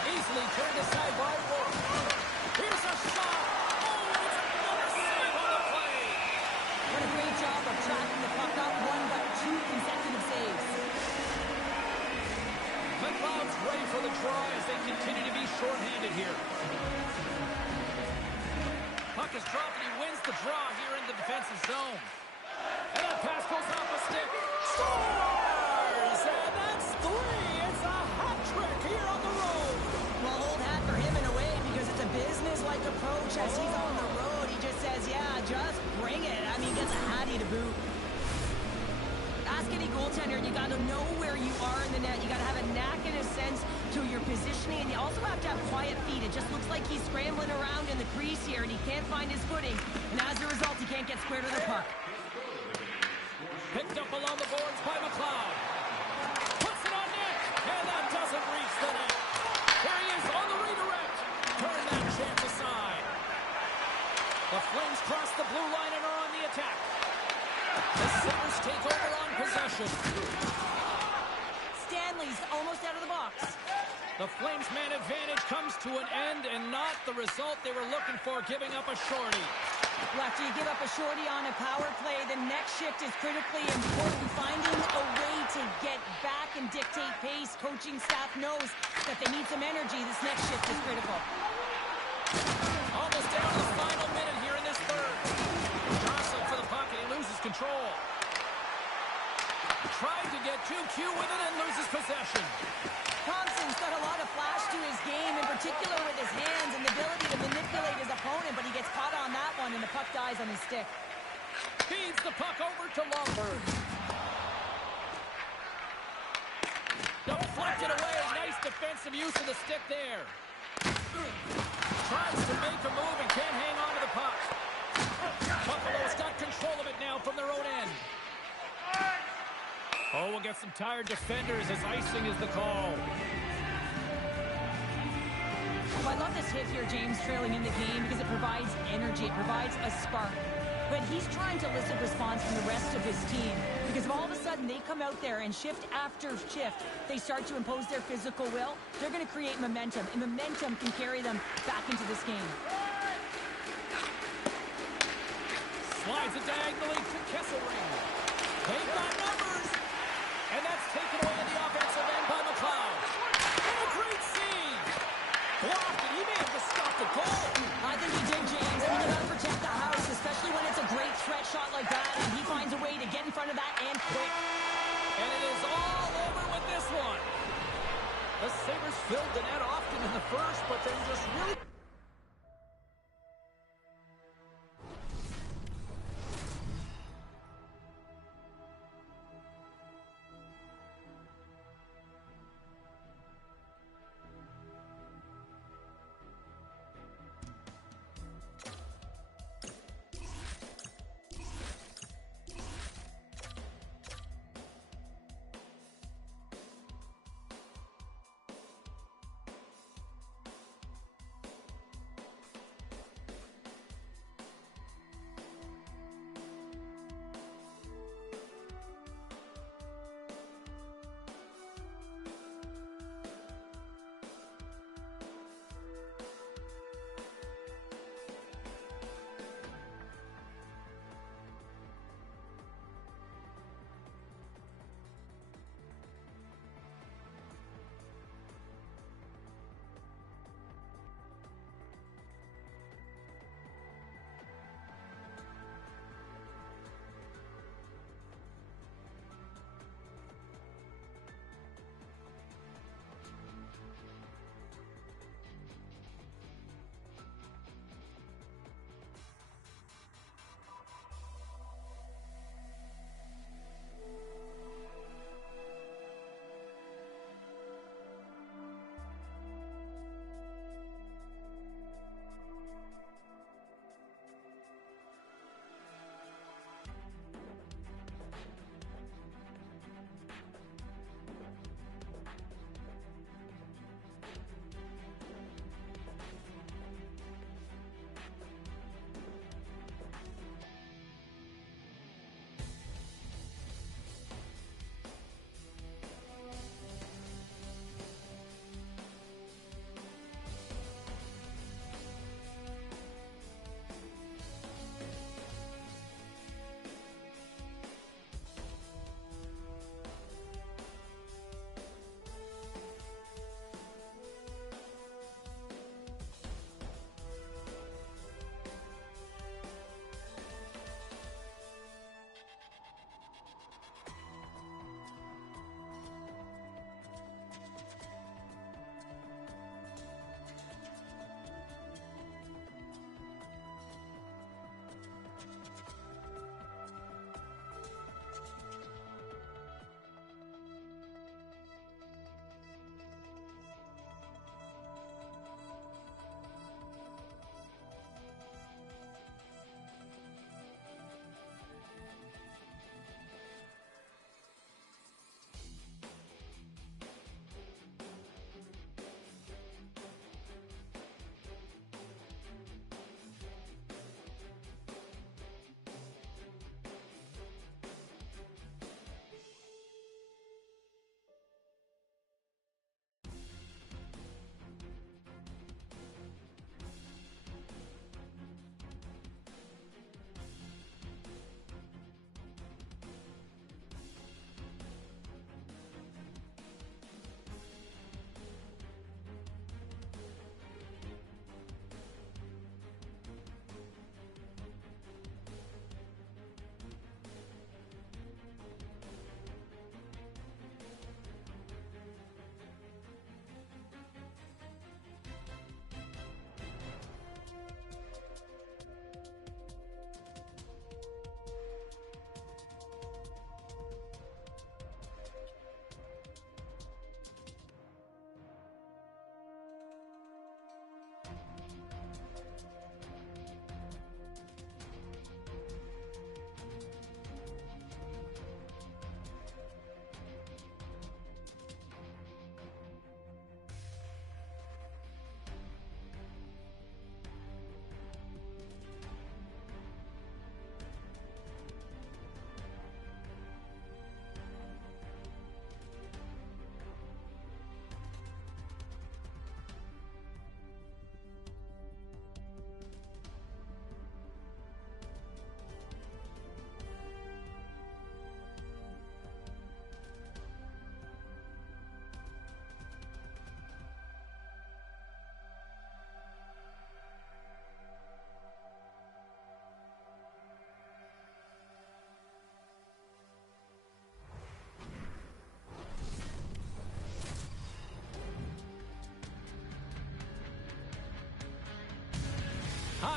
Easily turned aside by Wolf. Here's a shot. Oh, it's another save on the play. What a great job of tracking the puck, not one but 2 consecutive saves. McLeod's ready for the draw as they continue to be shorthanded here. puck is dropped, and he wins the draw here in the defensive zone. And that pass goes off a stick. Scores! And that's 3. It's a hat trick here on the road. Well, old hat for him in a way because it's a business-like approach as he's on the road. He just says, yeah, just bring it. I mean, gets a hattie to boot. Ask any goaltender, you got to know where you are in the net. You got to have a knack and a sense to your positioning, and you also have to have quiet feet. It just looks like he's scrambling around in the crease here, and he can't find his footing. And as a result, he can't get square to the puck. Picked up along the boards by McLeod. Puts it on net, and that doesn't reach the net. Here he is on the redirect. Turn that chance aside. The Flames cross the blue line and are on the attack. The Sabres take over on possession. Stanley's almost out of the box. The Flames' man advantage comes to an end, and not the result they were looking for, giving up a shorty. Well, after you give up a shorty on a power play, the next shift is critically important. Finding a way to get back and dictate pace. Coaching staff knows that they need some energy. This next shift is critical. Almost down to the final minute here in this third. Johnson for the puck, and he loses control. Tried to get 2Q with it and loses possession. Thompson's got a lot of flash to his game, in particular with his hands and the ability to manipulate his opponent, but he gets caught on that one, and the puck dies on his stick. Feeds the puck over to Lomberg. Deflected away. Nice defensive use of the stick there. Tries to make a move and can't hang on to the puck. Buffalo's got control of it now from their own end. Oh, we'll get some tired defenders as icing is the call. Well, I love this hit here, James, trailing in the game because it provides energy. It provides a spark. But he's trying to elicit response from the rest of his team because if all of a sudden they come out there and shift after shift, they start to impose their physical will, they're going to create momentum, and momentum can carry them back into this game. Slides it diagonally to Kesselring. They've got numbers. And that's taken away in the offensive end by McLeod. And a great save. Blocked it. He may have just stopped the goal. I think he did, James. I mean, you got to protect the house, especially when it's a great threat shot like that, and he finds a way to get in front of that and quick. And it is all over with this one. The Sabres filled the net often in the first, but then just really...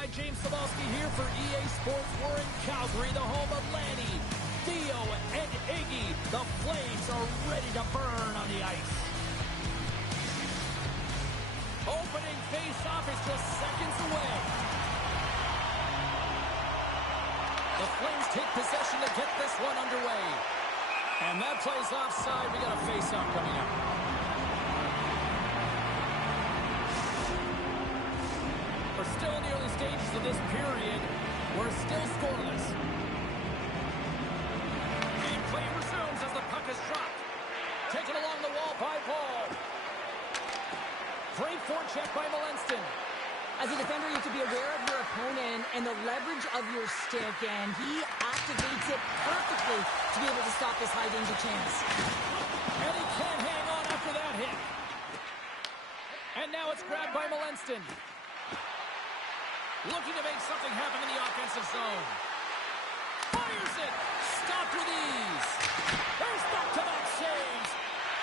side, James Cebulski here for EA Sports. We're in Calgary, the home of Lanny, Theo, and Iggy. The Flames are ready to burn on the ice. Opening face-off is just seconds away. The Flames take possession to get this one underway. And that plays offside. We got a face-off coming up. We're still in the early stages of this period. We're still scoreless. Gameplay resumes as the puck is dropped. Taken along the wall by Paul. Great forecheck by Malenston. As a defender, you have to be aware of your opponent and the leverage of your stick, and he activates it perfectly to be able to stop this high-danger chance. And he can't hang on after that hit. And now it's grabbed by Malenston. Looking to make something happen in the offensive zone. Fires it. Stopped with ease. There's back-to-back saves.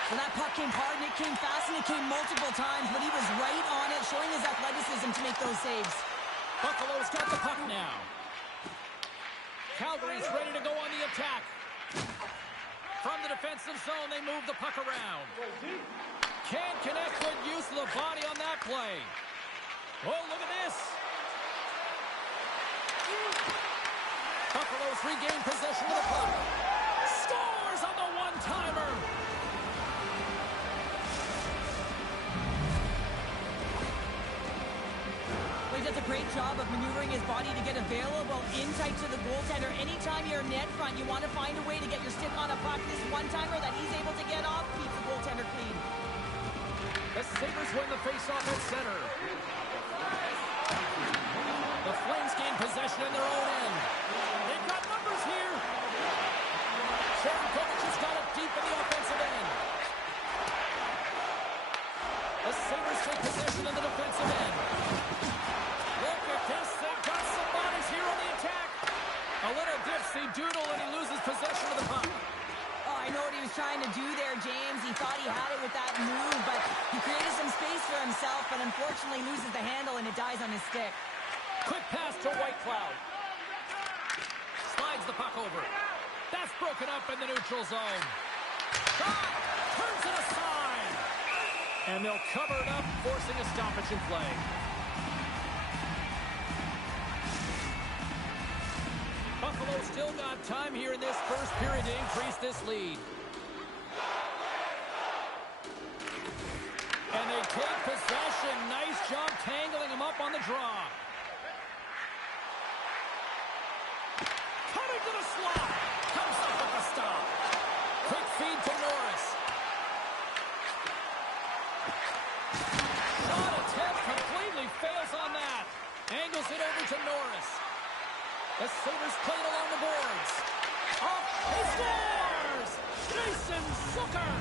Well, that puck came hard, and it came fast, and it came multiple times, but he was right on it, showing his athleticism to make those saves. Buffalo's got the puck now. Calgary's ready to go on the attack. From the defensive zone, they move the puck around. Can't connect. Good use of the body on that play. Oh, look at this. Buffalo's regained possession of the puck. Scores on the one-timer. He does a great job of maneuvering his body to get available in tight to the goaltender. Anytime you're net front, you want to find a way to get your stick on a puck. This one-timer that he's able to get off keeps the goaltender clean. The Sabres win the face-off at center. The Flames gain possession in their own end. They've got numbers here. Sharankovic has got it deep in the offensive end. The Sabres take possession in the defensive end. Look at this. They've got some bodies here on the attack. A little dipsy-doodle, and he loses possession of the puck. Oh, I know what he was trying to do there, James. He thought he had it with that move, but he created some space for himself, but unfortunately loses the handle, and it dies on his stick. Quick pass to Whitecloud. Slides the puck over. That's broken up in the neutral zone. Shot! Turns it aside. And they'll cover it up, forcing a stoppage in play. Buffalo still got time here in this first period to increase this lead. And they take possession. Nice job tangling him up on the draw. Coming to the slot. Comes up with the stop. Quick feed to Norris. Shot attempt completely fails on that. Angles it over to Norris. The Sabres played along the boards. Off, he scores! Jason Zucker!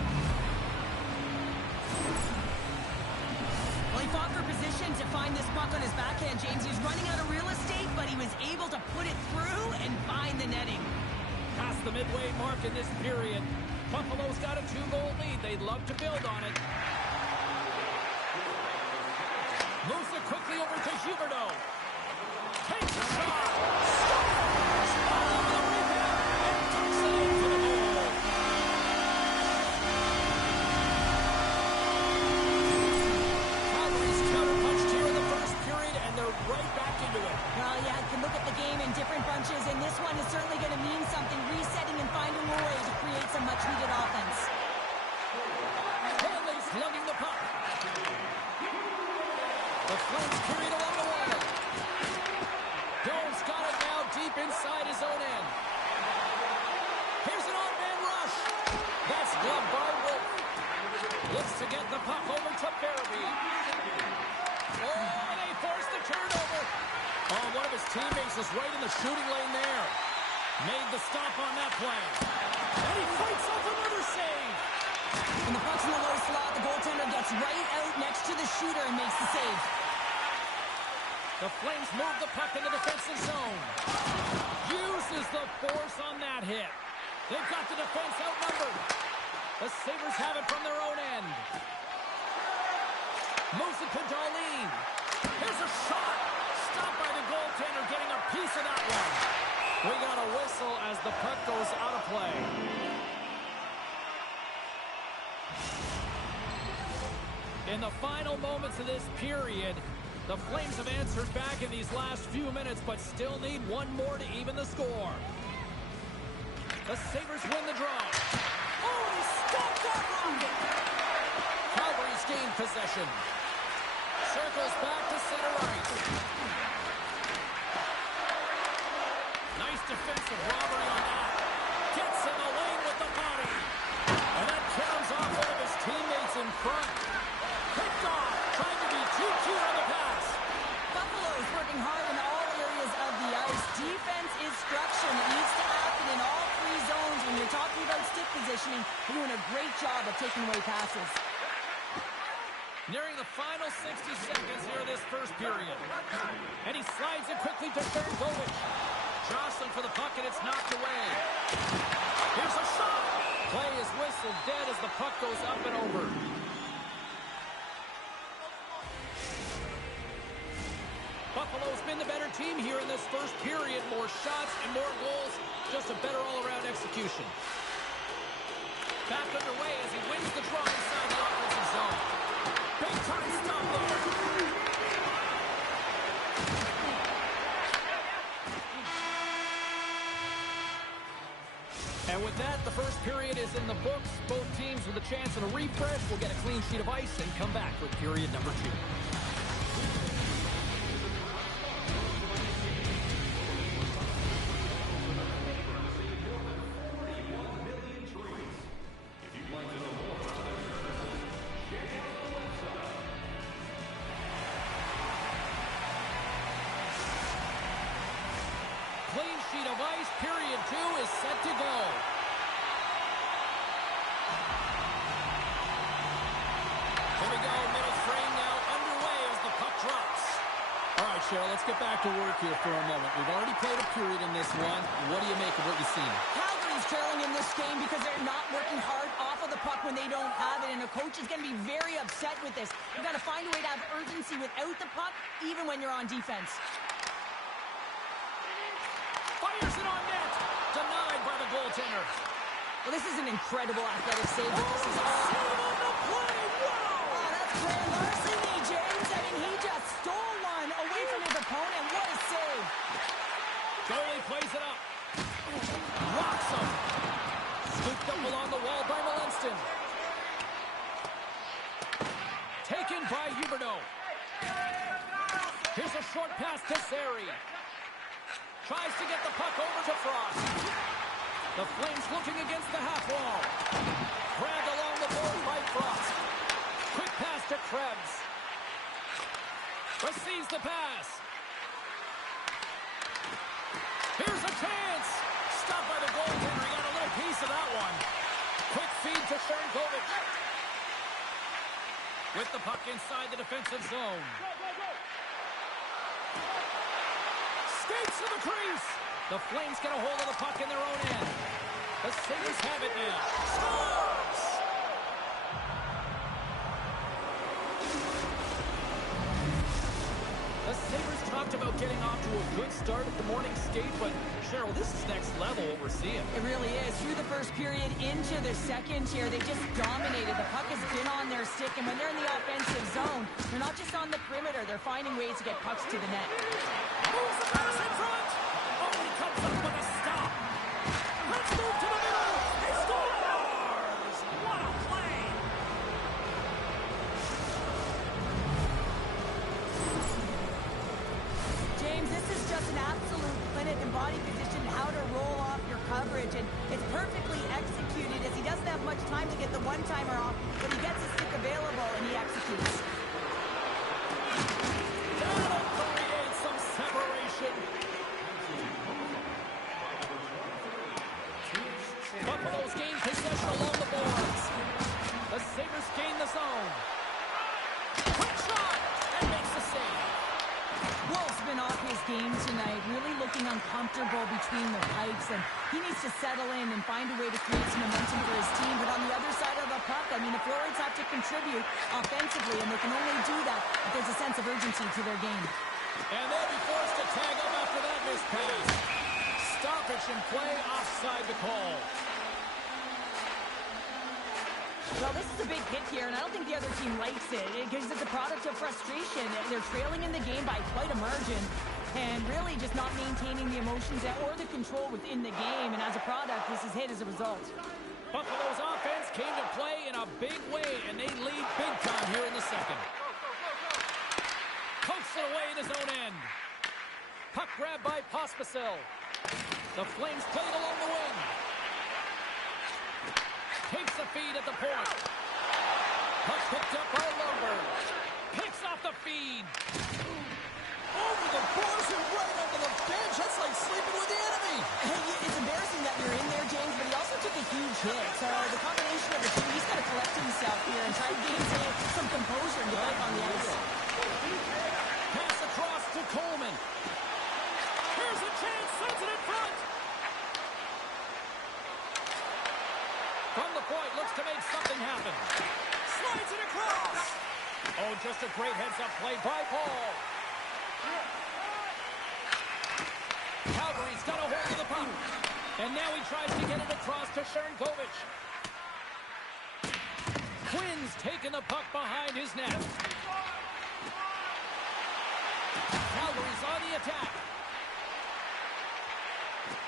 Well, he fought for position to find this puck on his backhand, James. He was running out of real estate, but he was able to put it through and find the netting. Past the midway mark in this period. Buffalo's got a 2-goal lead. They'd love to build on it. Moves it quickly over to Huberdeau. Takes a shot. Scores! On the rebound and tucks it into the goal. Calgary's counterpunched here in the first period, and they're right back into it. Well, yeah, you can look at the game in different bunches, and this one is certainly going to mean something, resetting and finding a way to create some much-needed offense. Hanley's lugging the puck. The Flames carried along the wall. Doan's got it now deep inside his own end. Here's an on-man rush. That's gloved by Wolf. Looks to get the puck over to Barabee. Oh, they forced the turnover. Oh, one of his teammates was right in the shooting lane there. Made the stop on that play. And he fights off another save. When the puck's in the low slot, the goaltender gets right out next to the shooter and makes the save. The Flames move the puck in the defensive zone. Uses the force on that hit. They've got the defense outnumbered. The Sabres have it from their own end. Moves it to Darlene. Here's a shot. Stopped by the goaltender, getting a piece of that one. We got a whistle as the puck goes out of play. In the final moments of this period, the Flames have answered back in these last few minutes, but still need one more to even the score. The Sabres win the draw. Oh, he stopped that rocket! Calgary's gained possession. Circles back to center ice. Nice defensive robbery on that. Gets in the lane with the body. And that counts off one of his teammates in front. Picked off, trying to be too cute on the pass. Buffalo's working hard in all areas of the ice. Defense is structure, and it needs to happen in all three zones. When you're talking about stick positioning, they're doing a great job of taking away passes. Nearing the final 60 seconds here of this first period. And he slides it quickly to Bergovic. Jostling for the puck, and it's knocked away. Here's a shot. Play is whistled dead as the puck goes up and over. Buffalo's been the better team here in this first period. More shots and more goals. Just a better all-around execution. Back underway as he wins the draw inside the offensive zone. Big time stop there. And with that, the first period is in the books. Both teams with a chance at a refresh will get a clean sheet of ice and come back with period number 2. Clean sheet of ice, period 2 is set to go. Here we go, middle frame now underway as the puck drops. All right, Cheryl, let's get back to work here for a moment. We've already played a period in this one. What do you make of what you've seen? Calgary's trailing in this game because they're not working hard off of the puck when they don't have it, and a coach is going to be very upset with this. You've got to find a way to have urgency without the puck, even when you're on defense. Fires it on net. Denied by the goaltender. Well, this is an incredible athletic save, but this is all... On the play! Wow! Oh, that's grand larceny, James. I mean, he just stole one away from his opponent. What a save. Goalie plays it up. Rocks him. Scooped up along the wall by Malinston. Taken by Huberdeau. Here's a short pass to Sari. Tries to get the puck over to Frost. The Flames looking against the half wall. Grabbed along the board by Frost. Quick pass to Krebs. Receives the pass. Here's a chance. Stopped by the goaltender. He got a little piece of that one. Quick feed to Bergovic. With the puck inside the defensive zone. Skates to the crease. The Flames get a hold of the puck in their own end. The Sabres have it now. Scores! The Sabres talked about getting off to a good start at the morning skate, but Cheryl, this is next level what we're seeing. It really is. Through the first period into the second here, they just dominated. The puck has been on their stick, and when they're in the offensive zone, they're not just on the perimeter. They're finding ways to get pucks to the net. Moves the pass in front. Oh, he comes up with a stop. Let's move to the middle. He scores! What a play! James, this is just an absolute clinic in body position, how to roll off your coverage, and it's perfectly executed as he doesn't have much time to get the one-timer off, but he gets his stick available and he executes. That'll create some separation. Buffalo's gained possession along the boards. The Sabres gain the zone. Quick shot! And makes the save. Wolf's been off his game tonight, really looking uncomfortable between the pipes, and he needs to settle in and find a way to create some momentum for his team. But on the other side of the puck, I mean, the forwards have to contribute offensively, and they can only do that if there's a sense of urgency to their game. And they'll be forced to tag up after that missed pass. Stoppage in play, offside the call. Well, this is a big hit here, and I don't think the other team likes it because it's a product of frustration. They're trailing in the game by quite a margin and really just not maintaining the emotions or the control within the game, and as a product, this is hit as a result. Buffalo's offense came to play in a big way, and they lead big time here in the second. Pokes it away in his own end. Puck grabbed by Pospisil. The Flames played along the wing. Takes the feed at the point. Puck picked up by Lumber. Picks off the feed. Over the boards and right onto the bench. That's like sleeping with the enemy. Hey, it's embarrassing that you're in there, James, but he also took a huge hit. So the combination of the two, he's got to collect himself here and try to gain some composure and get back on the ice. Pass across to Coleman. Here's a chance. Sends it in front. From the point, looks to make something happen. Slides it across. Oh, just a great heads-up play by Paul. Calgary's got a hold of the puck. And now he tries to get it across to Sharangovich. Quinn's taking the puck behind his net. Calgary's on the attack.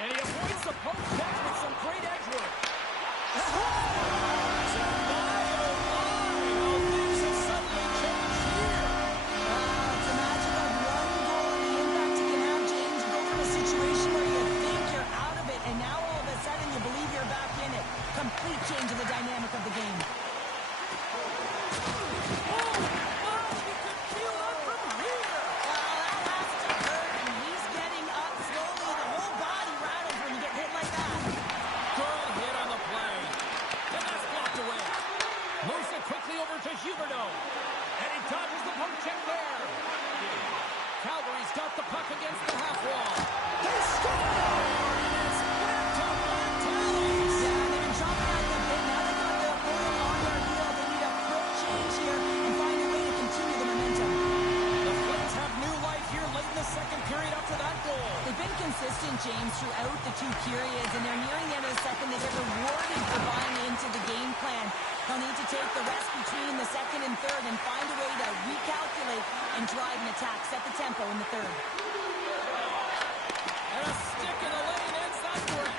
And he avoids the poke check with some great edge work. Oh, things have suddenly changed here. It's a magic of one goal and the impact it can have, James. You go from a situation where you think you're out of it, and now all of a sudden you believe you're back in it. Complete change of the dynamic of the game. Huberdeau. And he dodges the poke check there. Calgary's got the puck against the half wall. They score! And it's back to Black Tallies. Yeah, they've been chopping out the bit. Now they got the opponent on their heel. They need a quick change here and find a way to continue the momentum. The Flames have new life here late in the second period after that goal. They've been consistent, James, throughout the two periods, and they're nearing the end of the second. They get rewarded for buying into the game plan. They'll need to take the rest between the second and third and find a way to recalculate and drive an attack, set the tempo in the third. And a stick in the lane ends that break.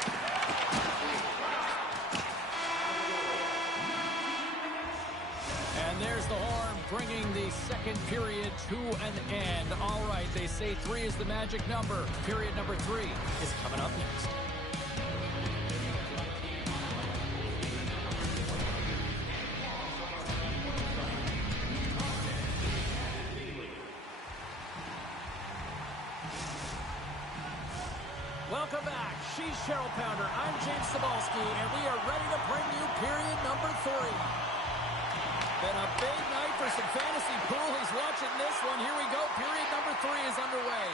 And there's the horn bringing the second period to an end. All right, they say 3 is the magic number. Period number 3 is coming up next. Welcome back. She's Cheryl Pounder. I'm James Cybulski, and we are ready to bring you period number 3. Been a big night for some fantasy pool. Who's watching this one? Here we go. Period number 3 is underway.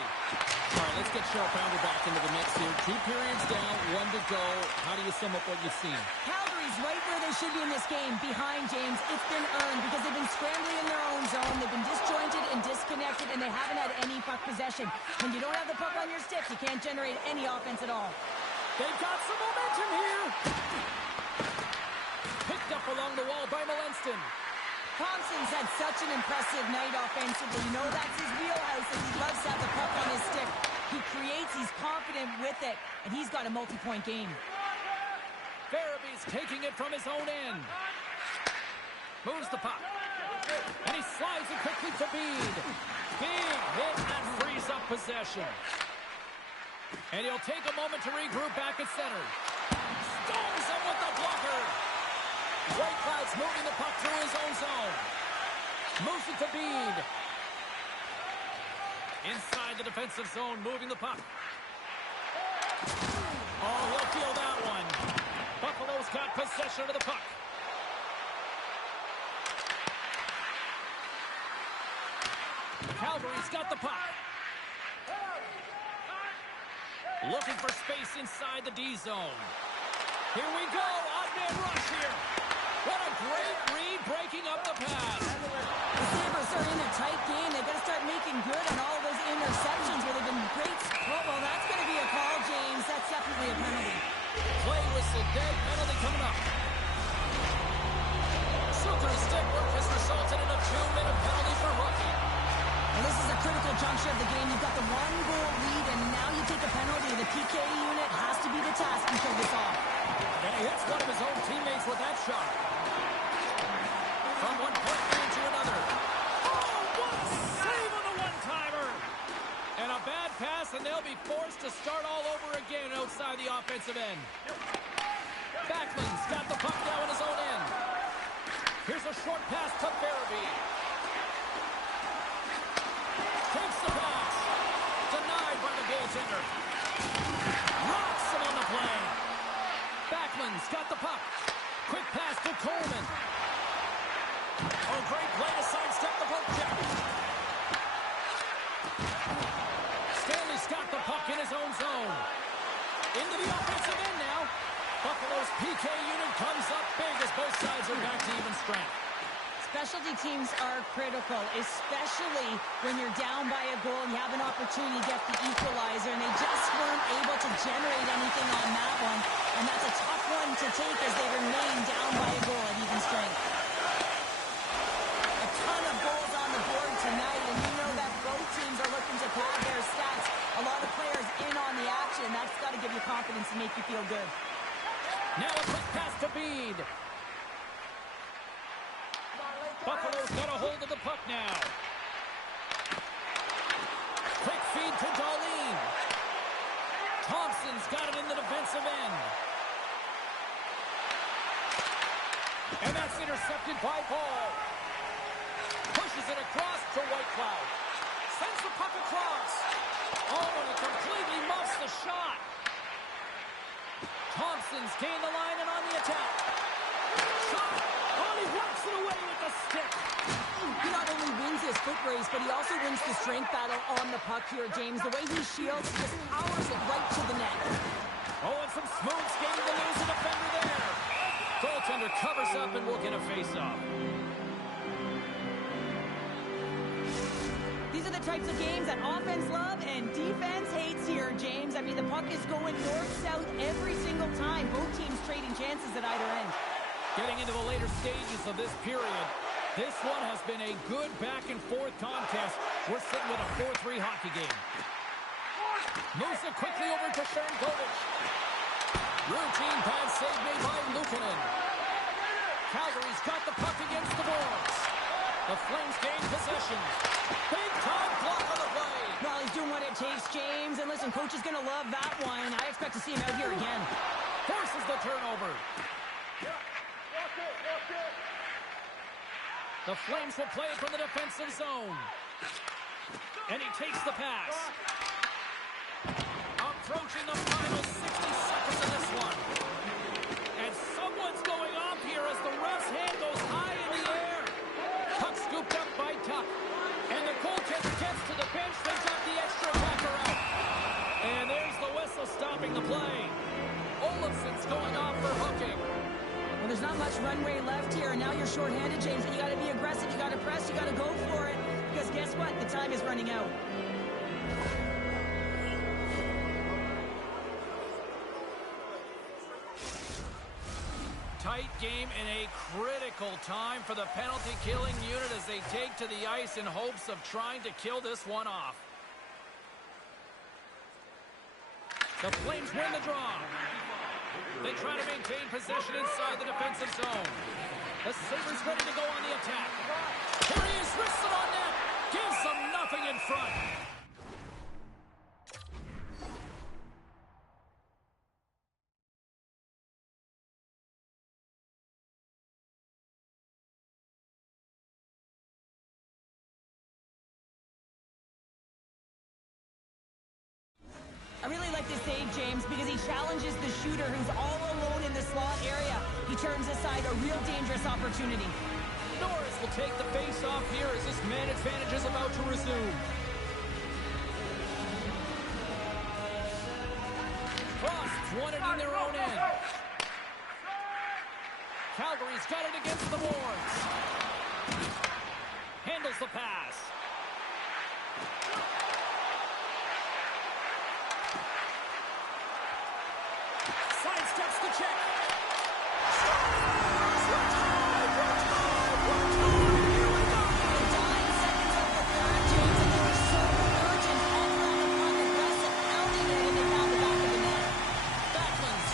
All right, let's get Cheryl Pounder back into the mix here. 2 periods down, 1 to go. How do you sum up what you've seen? Calgary's right where they should be in this game, behind James. It's been earned because they've been scrambling in their own zone. They've been disjointed and disconnected, and they haven't had any puck possession. When you don't have the puck on your stick, you can't generate any offense at all. They've got some momentum here. Picked up along the wall by Malenston. Thompson's had such an impressive night offensively. You know that's his wheelhouse, and he loves to have the puck on his stick. He creates, he's confident with it, and he's got a multi-point game. Farabee's taking it from his own end. Moves the puck. And he slides it quickly to Bede. Big hit and frees up possession. And he'll take a moment to regroup back at center. Stones him with the blocker. Whitecloud's moving the puck through his own zone. Moves it to Bede. Inside the defensive zone, moving the puck. Oh, he'll feel that one. Buffalo's got possession of the puck. Calgary's got the puck. Looking for space inside the D zone. Here we go. Odd man rush here. What a great read, breaking up the pass. The Sabres are in a tight game. They've got to start making good on all of those day penalty coming up. Sucker's stick work has resulted in a 2-minute penalty for Rookie. Well, this is a critical juncture of the game. You've got the 1-goal lead, and now you take a penalty. The PK unit has to be the task and kill this off. And he hits one of his own teammates with that shot. From one point man to another. Oh, what a save on the one-timer! And a bad pass, and they'll be forced to start all over again outside the offensive end. Backlund's got the puck now in his own end. Here's a short pass to Farabee. Takes the pass. Denied by the goaltender. Rocks him on the play. Backlund's got the puck. Quick pass to Coleman. Oh, great play to sidestep the poke check. Stanley's got the puck in his own zone. Into the offensive end now. Buffalo's PK unit comes up big as both sides are back to even strength. Specialty teams are critical, especially when you're down by a goal and you have an opportunity to get the equalizer, and they just weren't able to generate anything on that one. And that's a tough one to take as they remain down by a goal at even strength. A ton of goals on the board tonight, and you know that both teams are looking to pad their stats. A lot of players in on the action. That's got to give you confidence and make you feel good. Now a quick pass to Bede. Buffalo's got a hold of the puck now. Quick feed to Darlene. Thompson's got it in the defensive end. And that's intercepted by Ball. Pushes it across to Whitecloud. Sends the puck across. Oh, and it completely muffs the shot. Thompson's gained the line and on the attack. Shot. Oh, he works it away with the stick. He not only wins his foot race, but he also wins the strength battle on the puck here, James. The way he shields, just powers it right to the net. Oh, and some smooth skating to lose a defender there. Goaltender covers up and will get a face-off. These are the types of games that offense love and defense hates here, James. I mean, the puck is going north-south every single time. Both teams trading chances at either end. Getting into the later stages of this period, this one has been a good back-and-forth contest. We're sitting with a 4-3 hockey game. Moves it quickly over to Sharangovich. Routine pass save made by Luukkonen. Calgary's got the puck against the boards. The Flames gain possession. Big-time block on the play. Well, he's doing what it takes, James. And listen, coach is going to love that one. I expect to see him out here again. Forces the turnover. The Flames will play it from the defensive zone. And he takes the pass. Approaching the final 60 seconds of this one. And someone's going off here as the ref's hand goes high in the air. Puck scooped up by Tuck. And the goaltender gets to the bench. They got the extra attacker out. And there's the whistle stopping the play. Olofsson's going off for hooking. Well, there's not much runway left here, and now you're shorthanded, James. And you got to be aggressive. You got to press. You got to go for it. Because guess what? The time is running out. Tight game in a critical time for the penalty-killing unit as they take to the ice in hopes of trying to kill this one off. The Flames win the draw. They try to maintain possession inside the defensive zone. The Sabres ready to go on the attack. Here he is, wrists it on net. Gives them nothing in front. I really like this save, James, because he challenges the shooter who's all alone in the slot area. He turns aside a real dangerous opportunity. Norris will take the face-off here as this man advantage is about to resume. Frost's won it in their own end. Calgary's got it against the boards. Handles the pass. Sidestep gets the check.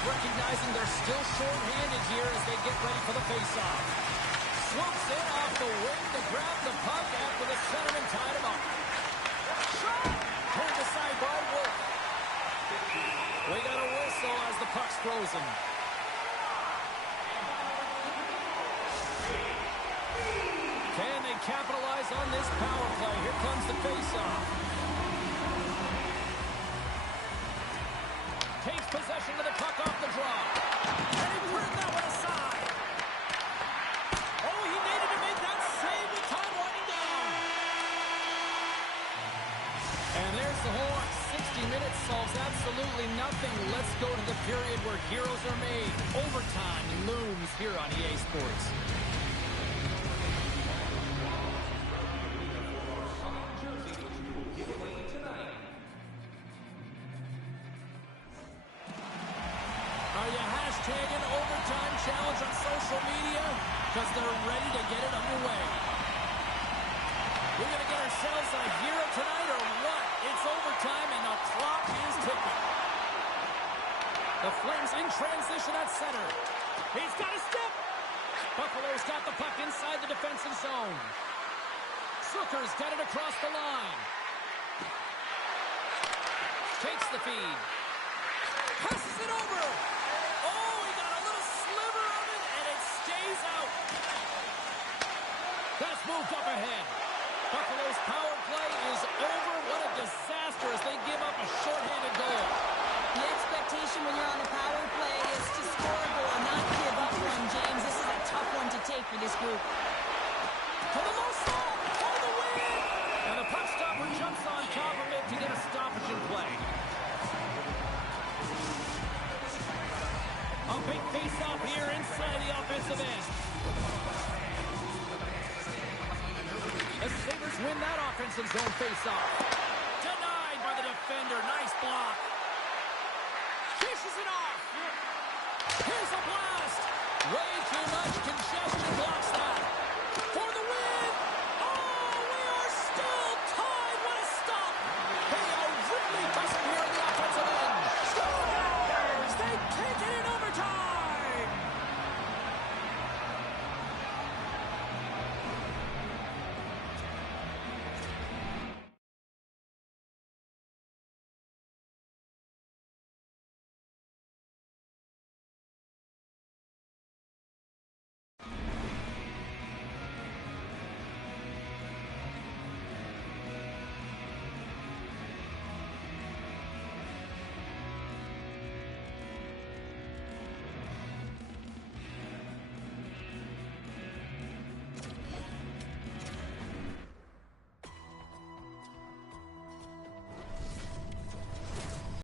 Recognizing they're still short-handed here as they get ready for the face-off. Swoops in off the wing to grab the puck after the centerman tied him up. Shot! Turned aside by Wolf. We got a whistle as the puck's frozen. Can they capitalize on this power play? Here comes the face-off. Takes possession of the puck off the draw. And he turned that one aside. Oh, he needed to make that save with time winding down. And there's the horn. 60 minutes solves absolutely nothing. Let's go to the period where heroes are made. Overtime looms here on EA Sports. Are you hashtagging overtime challenge on social media? Because they're ready to get it underway. We're going to get ourselves a hero tonight or what? It's overtime and the clock is ticking. The Flames in transition at center. He's got a step. Buffalo's got the puck inside the defensive zone. Zucker's got it across the line. Takes the feed. Passes it over. Oh, he got a little sliver of it, and it stays out. That's moved up ahead. Buffalo's power play is over. What a disaster as they give up a shorthanded goal. The expectation when you're on the power play is to score a goal, not give up one, James. This is a tough one to take for this group. To the low slot for the win. And the puck stopper jumps on top of it to get a stoppage in play. A big face-off here inside the offensive end. The Sabres win that offensive zone face-off. Denied by the defender. Nice block. Fishes it off. Here's a blast. Way too much congestion blocks that. For